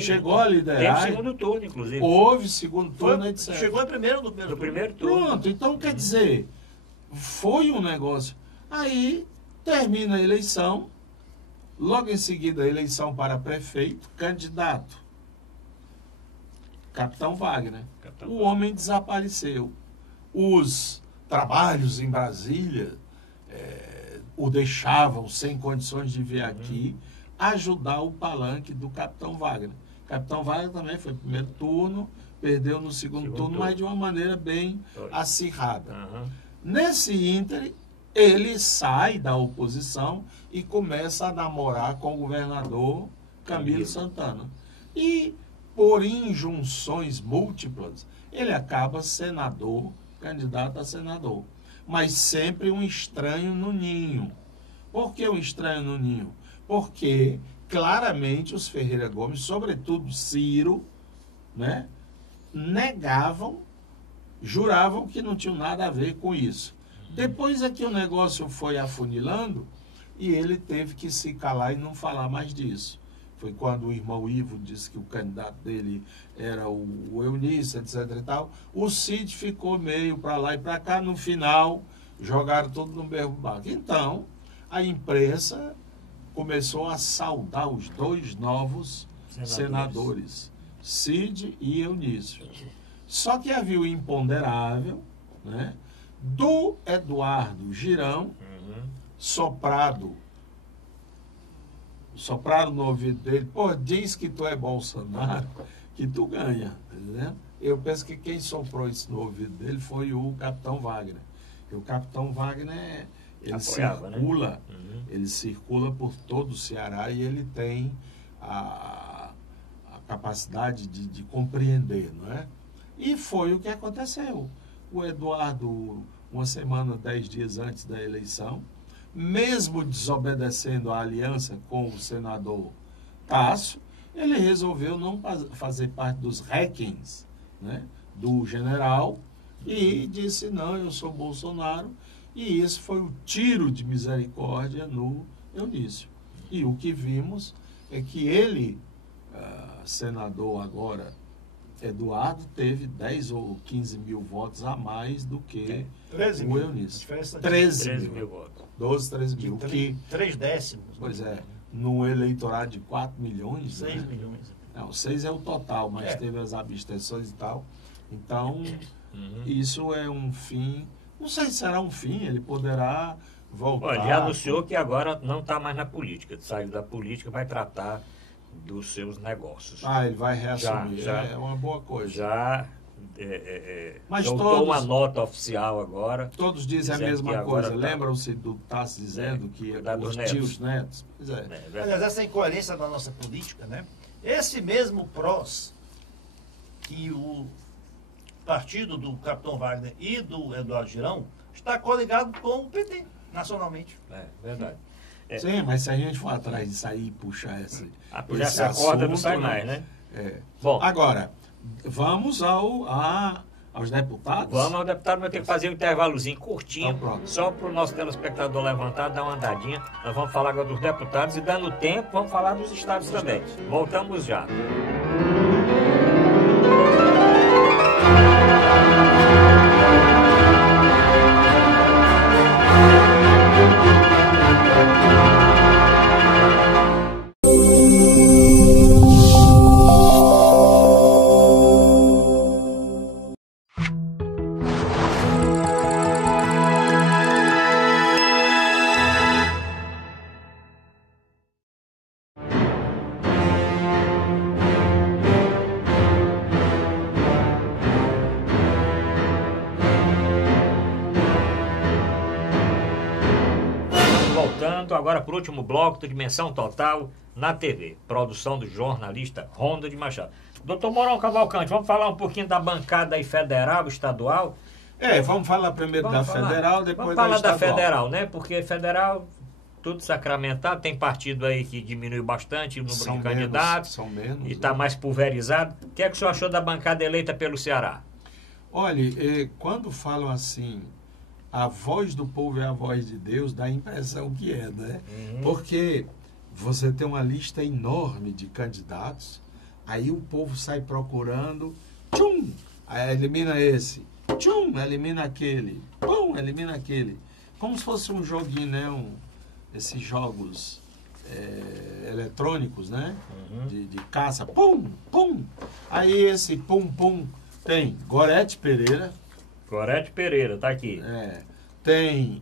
Chegou a liderar. Teve segundo turno, inclusive. Houve segundo turno, etc. Chegou em primeiro no primeiro turno. Pronto, então quer dizer, foi um negócio. Aí termina a eleição, logo em seguida a eleição para prefeito, candidato. Capitão Wagner. O homem desapareceu. Os trabalhos em Brasília o deixavam sem condições de vir aqui ajudar o palanque do Capitão Wagner. Capitão Wagner também foi primeiro turno, perdeu no segundo turno, mas de uma maneira bem acirrada. Nesse íntere, ele sai da oposição e começa a namorar com o governador Camilo Santana. E, por injunções múltiplas, ele acaba senador, candidato a senador. Mas sempre um estranho no ninho. Por que um estranho no ninho? Porque, claramente, os Ferreira Gomes, sobretudo Ciro, né, negavam, juravam que não tinham nada a ver com isso. Depois é que o negócio foi afunilando e ele teve que se calar e não falar mais disso. Foi quando o irmão Ivo disse que o candidato dele era o Eunício, etc. e tal. O Cid ficou meio para lá e para cá. No final, jogaram tudo no mesmo barco. Então, a imprensa começou a saudar os dois novos senadores, Cid e Eunício. Só que havia o imponderável, né, do Eduardo Girão, soprado no ouvido dele: pô, diz que tu é Bolsonaro, que tu ganha. Né? Eu penso que quem soprou isso no ouvido dele foi o Capitão Wagner. Porque o Capitão Wagner, ele circula, né? Ele circula por todo o Ceará e ele tem a capacidade de compreender, não é? E foi o que aconteceu. O Eduardo, uma semana, 10 dias antes da eleição, mesmo desobedecendo a aliança com o senador Tasso, ele resolveu não fazer parte dos requins, né, do general, e disse: não, eu sou Bolsonaro, E isso foi o tiro de misericórdia no Eunício. E o que vimos é que ele, senador agora, Eduardo, teve 10 ou 15 mil votos a mais do que 13 o mil. Eunício. 13 mil votos. 12, 13 mil. Que 3 décimos. Pois é, no eleitorado de 4 milhões. 6 né? milhões. Não, 6 é o total, mas teve as abstenções e tal. Então, isso é um fim. Não sei se será um fim, ele poderá voltar. Olha, já anunciou que agora não está mais na política. Saiu da política, vai tratar dos seus negócios. Ele vai reassumir. Já. É uma boa coisa. Já Mas soltou todos, uma nota oficial agora. todos dizem a dizendo mesma que agora coisa. tá- Lembram-se do Tassi dizendo que cuidar dos os netos. tios netos? Pois é. Verdade. Aliás, essa incoerência da nossa política, né? Esse mesmo PROS que o partido do Capitão Wagner e do Eduardo Girão está coligado com o PT, nacionalmente. Verdade. Sim, mas se a gente for atrás disso aí e puxar esse Essa corda não assunto, sai mais, né? Bom, agora, vamos aos deputados. Vamos ao deputado, mas tem que fazer um intervalozinho curtinho, Então, pronto. só para o nosso telespectador levantar, dar uma andadinha. Nós vamos falar agora dos deputados e, dando tempo, vamos falar dos estados também. Voltamos já. Voltando agora para o último bloco do Dimensão Total na TV. Produção do jornalista Ronda de Machado. Doutor Mourão Cavalcante, vamos falar um pouquinho da bancada aí federal, estadual? Vamos falar primeiro Vamos da falar. federal, depois Vamos falar da da estadual. federal, né? Porque federal, tudo sacramentado, tem partido aí que diminuiu bastante o número de candidatos São menos. e está mais pulverizado. O que é que o senhor achou da bancada eleita pelo Ceará? Olha, quando falam assim, a voz do povo é a voz de Deus, dá a impressão que é, né? Porque você tem uma lista enorme de candidatos, aí o povo sai procurando, tchum, aí elimina esse, tchum, elimina aquele, pum, elimina aquele. Como se fosse um joguinho, né? Esses jogos eletrônicos, né? De caça, pum, pum. Aí esse pum, pum tem Gorete Pereira. Gorete Pereira, tá aqui. Tem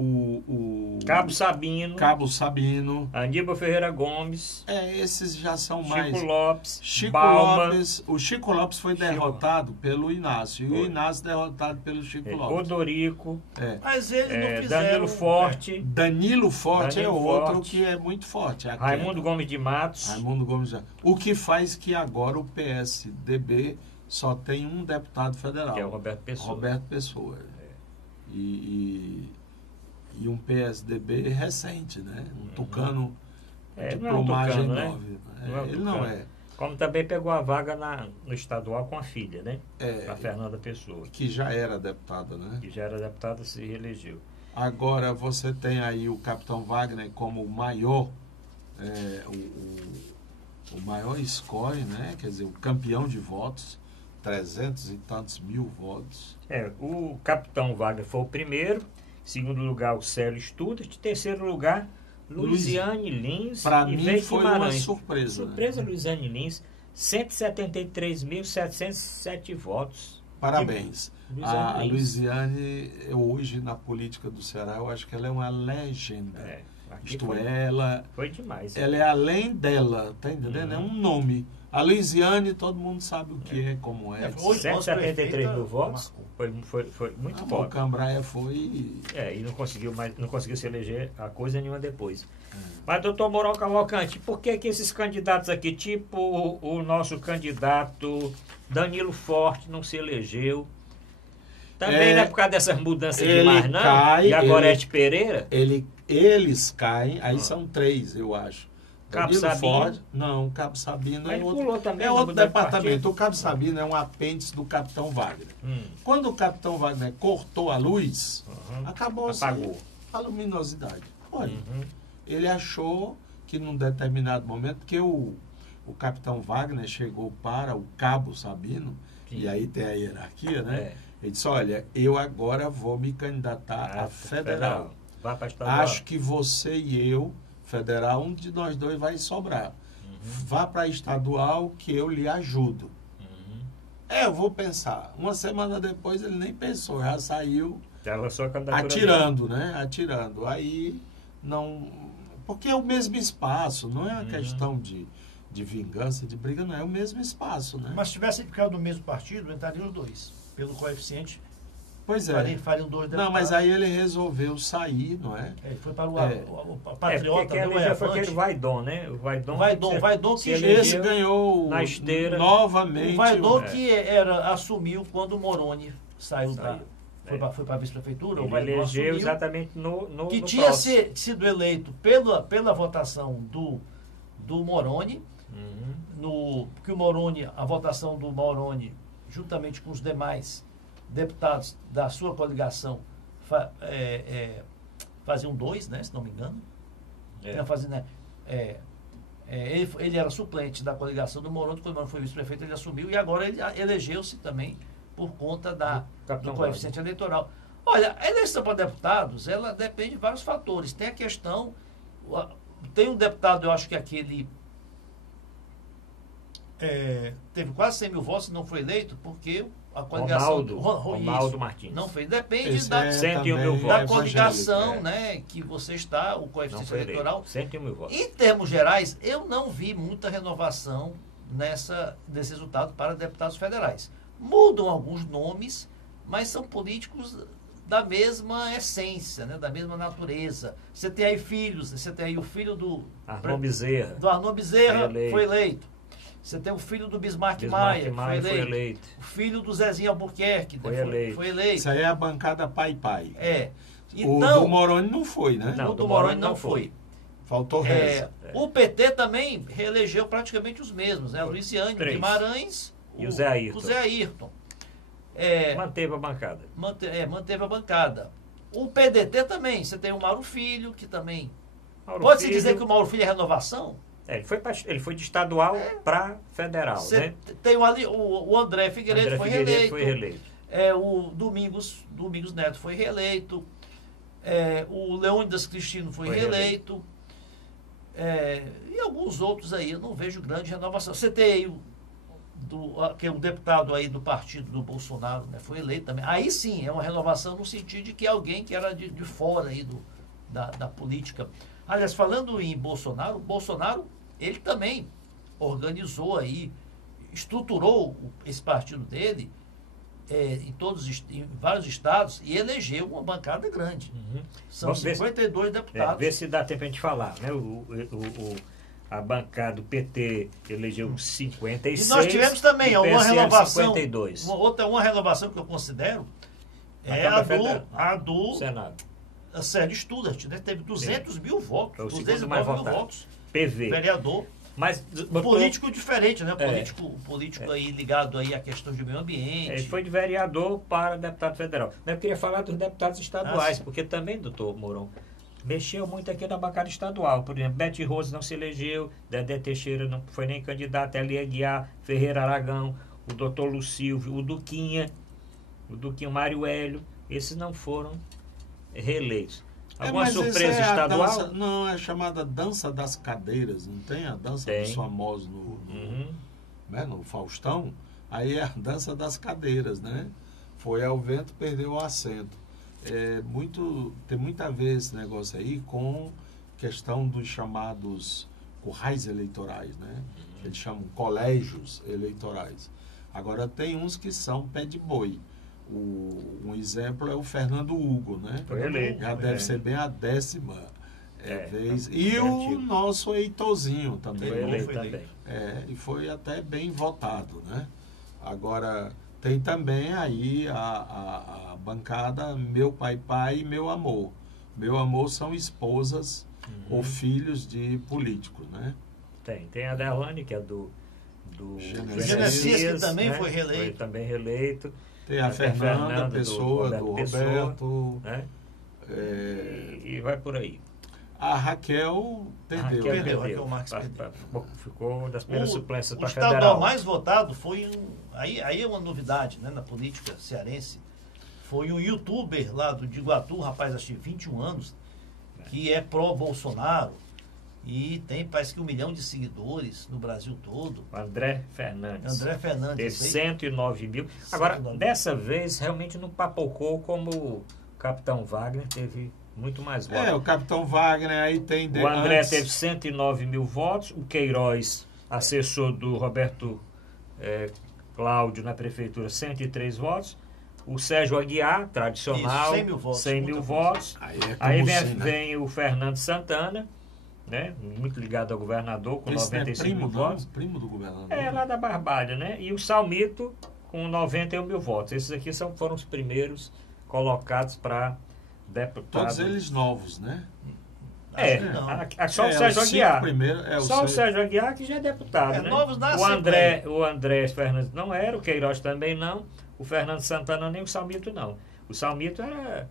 o Cabo Sabino, Sabino. Aníbal Ferreira Gomes, Esses já são mais. Chico Lopes, Chico Balma, Lopes. O Chico Lopes foi derrotado pelo Inácio. E o Foi. Inácio derrotado pelo Chico Lopes. Odorico, Mas eles não fizeram... Danilo Forte, Danilo Forte Danilo é outro Forte. que é muito forte. Raimundo Gomes de Matos. Raimundo Gomes. O que faz que agora o PSDB só tem um deputado federal. Que é o Roberto Pessoa. Roberto Pessoa. E um PSDB recente, né? Um tucano de não é um plumagem tucano, né? nova. Não é um Ele tucano. não é. Como também pegou a vaga no estadual com a filha, né? É. A Fernanda Pessoa, Que já era deputada, né? que já era deputada e se reelegeu. Agora você tem aí o Capitão Wagner como o maior, o maior score, né? Quer dizer, o campeão de votos, 300 e tantos mil votos. O Capitão Wagner foi o primeiro, em segundo lugar o Célio Studas, em terceiro lugar Luiziane Lins Para e mim Veio foi Guimarães. uma surpresa. Surpresa, Luiziane Lins, 173.707 votos. Parabéns. Luiziane A Lins. Luiziane, hoje na política do Ceará, eu acho que ela é uma legenda. Aqui Isto foi, é, foi demais. ela é além dela, tá entendendo? É um nome. A Luiziane, todo mundo sabe o que é, como é. Hoje, 173 mil nosso votos, prefeito foi muito O voto. Cambraia foi... E não conseguiu se eleger a coisa nenhuma depois. Mas, doutor Mourão Cavalcante, por que esses candidatos aqui, tipo o nosso candidato Danilo Forte, não se elegeu? Também não é por causa dessas mudanças demais, não? E a Gorete Pereira? Eles caem, aí são três, eu acho. Cabo Danilo Sabino. Ford, não, Cabo Sabino Mas é ele outro, pulou também, é não outro mudou de departamento. partido. O Cabo Sabino é um apêndice do Capitão Wagner. Hum. Quando o Capitão Wagner cortou a luz, Uhum. acabou-se Apagou. a luminosidade. Olha, Uhum. ele achou que num determinado momento que o Capitão Wagner chegou para o Cabo Sabino, Sim. e aí tem a hierarquia, né? É. Ele disse, olha, eu agora vou me candidatar a federal. Vai para estadual. Acho que você e eu, federal, um de nós dois vai sobrar. Vá para estadual que eu lhe ajudo. Uhum. Eu vou pensar. Uma semana depois ele nem pensou, já saiu Já lançou a candidatura atirando, né? Atirando. Aí não. Porque é o mesmo espaço, não é uma questão de vingança, de briga, não. É o mesmo espaço, né? Mas se tivesse ficado do mesmo partido, entrariam os dois. Pelo coeficiente, Pois é. fariam dois deputados. Não, mas aí ele resolveu sair, não é? Ele foi para o É, Patriota, porque do já foi aquele Avante. Vaidon, né? O Vaidon se que elegeu Esse ganhou na esteira. novamente. O Vaidon É. que assumiu quando o Moroni saiu. Saiu. Foi para a vice-prefeitura, o Ele Vaidon elegeu assumiu, exatamente no que no tinha próximo. sido eleito pela votação do Moroni, Uhum. que o Moroni, a votação do Moroni, juntamente com os demais deputados da sua coligação, faziam 2, né, se não me engano. É. Tinha fazendo, né, ele era suplente da coligação do Moroni, quando o Moroni foi vice-prefeito, ele assumiu, e agora ele elegeu-se também por conta do coeficiente eleitoral. Olha, a eleição para deputados, ela depende de vários fatores. Tem a questão, tem um deputado, eu acho que aquele teve quase 100 mil votos e não foi eleito, porque a coligação... Ronaldo Martins. Não foi. Depende Esse da... é 101 mil também votos. da evangélico, coligação, é. né, que você está, o Não coeficiente foi eleitoral. eleito. 101 mil votos. Em termos gerais, eu não vi muita renovação nesse resultado para deputados federais. Mudam alguns nomes, mas são políticos da mesma essência, né, da mesma natureza. Você tem aí filhos, você tem aí o filho do Arnon Bezerra. Arnon Bezerra, Foi eleito. foi eleito. Você tem o filho do Bismarck Bismarck Maia, foi eleito. O filho do Zezinho Albuquerque, Foi né, eleito. foi eleito. Isso aí é a bancada pai-pai. O O do Moroni não foi, né? Não, o do do Moroni Moroni não não foi. Faltou reza. O PT também reelegeu praticamente os mesmos, né? A Luiziane, o 3. Guimarães E o Zé Ayrton. O Zé Ayrton. Manteve a bancada. Manteve a bancada. O PDT também, você tem o Mauro Filho, que também... Mauro Pode-se Filho, dizer que o Mauro Filho é renovação? ele foi de estadual para federal, Você né? tem o André Figueiredo, André foi Figueiredo reeleito. foi reeleito. O Domingos Neto foi reeleito. O Leônidas Cristino foi reeleito. E alguns outros aí, eu não vejo grande renovação. Você tem aí o deputado aí do partido do Bolsonaro, né, foi eleito também. Aí sim, é uma renovação no sentido de que é alguém que era de fora aí da política. Aliás, falando em Bolsonaro, ele também organizou aí, estruturou esse partido dele em vários estados e elegeu uma bancada grande. Uhum. São Vamos ver 52 deputados. Ver se dá tempo a gente falar, né? A bancada do PT elegeu 56. E nós tivemos também e o uma PSL renovação. 52. Uma renovação que eu considero Na é Câmara a Federal. do Senado. Sérgio Studart, né? Teve 200 mil votos. Foi o segundo 209 mais mil votado. votos. PV. Vereador. Mas Político diferente, né? É. Político aí ligado aí a questões de meio ambiente. Ele foi de vereador para deputado federal. Mas eu queria falar dos deputados estaduais, sim. porque também, doutor Mourão, mexeu muito aqui na bancada estadual. Por exemplo, Bete Rose não se elegeu, Dedé Teixeira não foi nem candidato, Elia Guiar, Ferreira Aragão, o doutor Lucílvio, o Duquinha Mário Hélio, esses não foram reeleitos. Alguma mas surpresa essa é a estadual? dança- não, é chamada dança das cadeiras, não tem? A dança Tem. dos famosos Uhum. no Faustão. Aí é a dança das cadeiras, né? Foi ao vento, perdeu o assento. Tem muito a ver esse negócio aí com questão dos chamados currais eleitorais, né? Eles chamam colégios eleitorais. Agora tem uns que são pé de boi. Um exemplo é o Fernando Hugo, né? Foi eleito. Já deve ser bem a 10ª vez. E é o antigo. nosso Heitorzinho também. Foi né? eleito foi também. E foi até bem votado, né? Agora, tem também aí a bancada Meu Pai Pai e Meu Amor. Meu Amor são esposas ou filhos de políticos, né? Tem a Deolane, que é do Genesias, que também né? foi reeleito. Foi também reeleito. Tem a Fernanda Pessoa, do Pessoa, Roberto. né? E vai por aí. A Raquel perdeu. Raquel Marques perdeu. Ficou das primeiras suplências O para estadual federal. mais votado foi aí é uma novidade, né, na política cearense. Foi um youtuber lá de Iguatu, um rapaz, acho que 21 anos, que é pró-Bolsonaro e tem, parece que 1 milhão de seguidores no Brasil todo. André Fernandes. Teve 109 mil. Agora, 109 dessa vez, realmente não papocou como o Capitão Wagner teve muito mais votos. O Capitão Wagner aí tem... O André teve 109 mil votos, o Queiroz, assessor do Roberto Cláudio na prefeitura, 103 votos, o Sérgio Aguiar, tradicional, 100 mil votos. 100 mil votos. Aí vem o Fernando Santana, né, muito ligado ao governador, com 95 mil votos. Primo do governador. Lá da Barbalha, né? E o Salmito, com 91 mil votos. Esses aqui foram os primeiros colocados para deputado. Todos eles novos, né? Só o Sérgio Aguiar. Só o Sérgio Aguiar que já é deputado, né? Novos da o André Fernandes não era, o Queiroz também não, o Fernando Santana nem o Salmito não. O Salmito era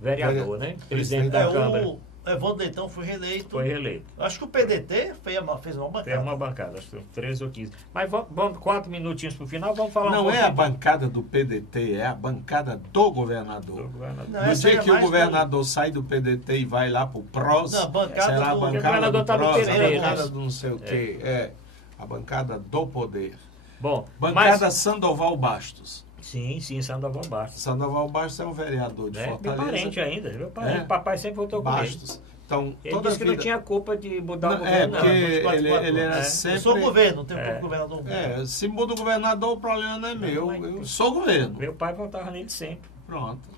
vereador, né? Presidente da Câmara. O Evandro Leitão foi reeleito. Foi reeleito. Acho que o PDT fez uma bancada. Fez uma bancada, acho que 13 ou 15. Mas vamos 4 minutinhos para o final, vamos falar Não um pouquinho. é a bancada do PDT, é a bancada do governador. No dia que o governador sai do PDT e vai lá para o PROS, será a bancada do PROS, a bancada do não sei o quê. A bancada do poder. Bom, bancada Sandoval Bastos. Sim, Sandoval Bastos. Sandoval Bastos é um vereador de Fortaleza. Meu parente ainda, meu parente. Papai sempre votou com ele. Então, ele disse que não tinha culpa de mudar o governo. Porque ele era sempre... Eu sou governo, não tenho culpa do governador. Se muda o governador, o problema não é meu. Eu sou governo. Meu pai votava nele sempre. Pronto.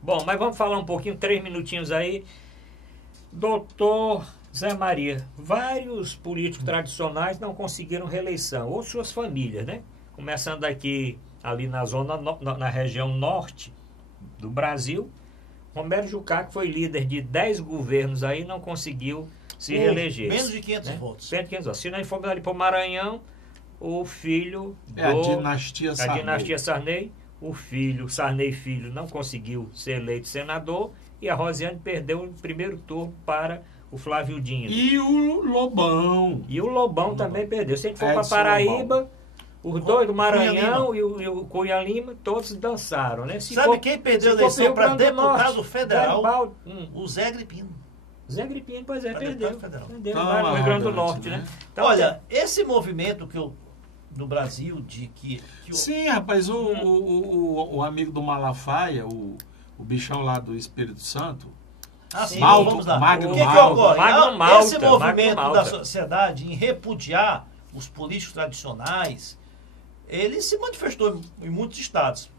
Bom, mas vamos falar um pouquinho, 3 minutinhos aí. Doutor Zé Maria, vários políticos tradicionais não conseguiram reeleição, ou suas famílias, né? Começando aqui, ali na na região norte do Brasil, Romero Jucá, que foi líder de 10 governos aí, não conseguiu se reeleger. Menos de 500 votos. Menos de 500 votos. Se nós formos ali para o Maranhão, o filho a dinastia Sarney, o filho, Sarney Filho, não conseguiu ser eleito senador, e a Rosiane perdeu no primeiro turno para o Flávio Dino. E o Lobão. E o Lobão também perdeu. Se a gente for para Paraíba, os dois do Maranhão e o Cunha Lima, todos dançaram, né? Quem perdeu a eleição para deputado federal? O Zé Agripino. Zé Agripino, pois perdeu. Perdeu lá no Rio Grande do Norte, né? Então, olha, esse movimento no Brasil de que Sim, rapaz, o amigo do Malafaia, o bichão lá do Espírito Santo, vamos lá. Magno o que ocorre? Malta, esse movimento da sociedade em repudiar os políticos tradicionais, ele se manifestou em muitos estados,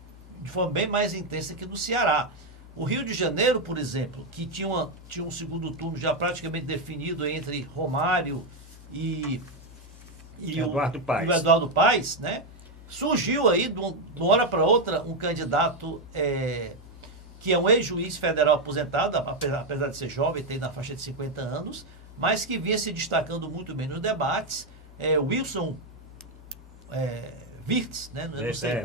de forma bem mais intensa que no Ceará. O Rio de Janeiro, por exemplo, que tinha um segundo turno já praticamente definido entre Romário e o Eduardo Paes, né? Surgiu aí, de uma hora para outra, um candidato que é um ex-juiz federal aposentado, apesar de ser jovem, tem na faixa de 50 anos, mas que vinha se destacando muito bem nos debates, Wilson Wirtz, né?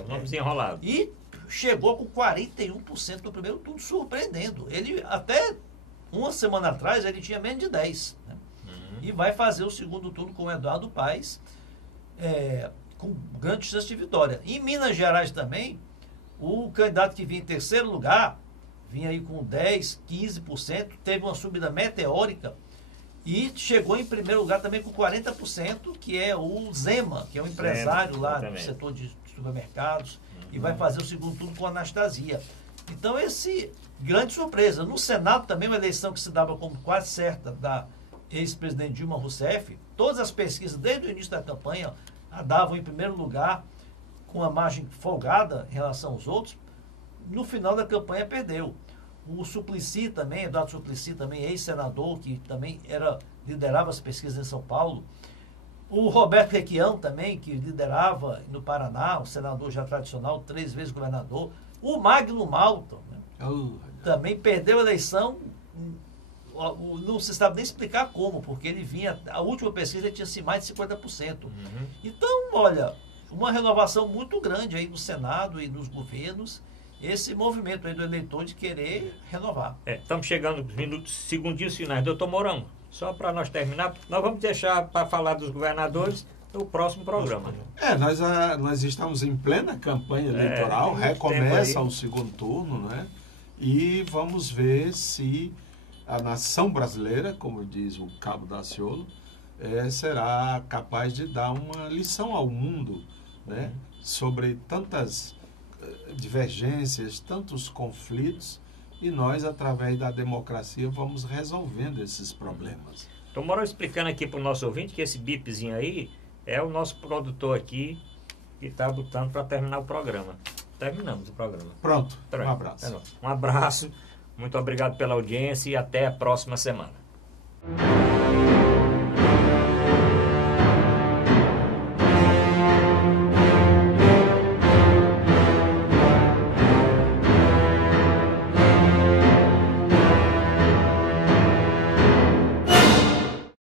O nomezinho enrolado. E chegou com 41% no primeiro turno, surpreendendo. Ele, até uma semana atrás, ele tinha menos de 10%. Né? E vai fazer o segundo turno com o Eduardo Paes, com grande chance de vitória. Em Minas Gerais também, o candidato que vinha em terceiro lugar, vinha aí com 10%, 15%, teve uma subida meteórica e chegou em primeiro lugar também com 40%, que é o Zema, que é um empresário lá do setor de supermercados, e vai fazer o segundo turno com a Anastasia. Então, grande surpresa. No Senado também, uma eleição que se dava como quase certa da ex-presidente Dilma Rousseff, todas as pesquisas, desde o início da campanha, a davam em primeiro lugar, com uma margem folgada em relação aos outros. No final da campanha, perdeu. O Suplicy também, Eduardo Suplicy também, ex-senador, que também liderava as pesquisas em São Paulo. O Roberto Requião também, que liderava no Paraná, um senador já tradicional, 3 vezes governador. O Magno Malta, né, também perdeu a eleição não se sabe nem explicar como, porque ele vinha, a última pesquisa ele tinha mais de 50%. Então, olha, uma renovação muito grande aí no Senado e nos governos, esse movimento aí do eleitor de querer renovar. Estamos chegando nos minutos, segundinhos finais. Doutor Mourão, só para nós terminar, nós vamos deixar para falar dos governadores no próximo programa. Nós estamos em plena campanha eleitoral, recomeça o segundo turno, né? E vamos ver se a nação brasileira, como diz o Cabo Daciolo, será capaz de dar uma lição ao mundo, né? Sobre tantas divergências, tantos conflitos, e nós, através da democracia, vamos resolvendo esses problemas. Então, Mourão, explicando aqui para o nosso ouvinte que esse bipzinho aí é o nosso produtor aqui que está botando para terminar o programa. Terminamos o programa. Pronto, um abraço. Um abraço, muito obrigado pela audiência e até a próxima semana.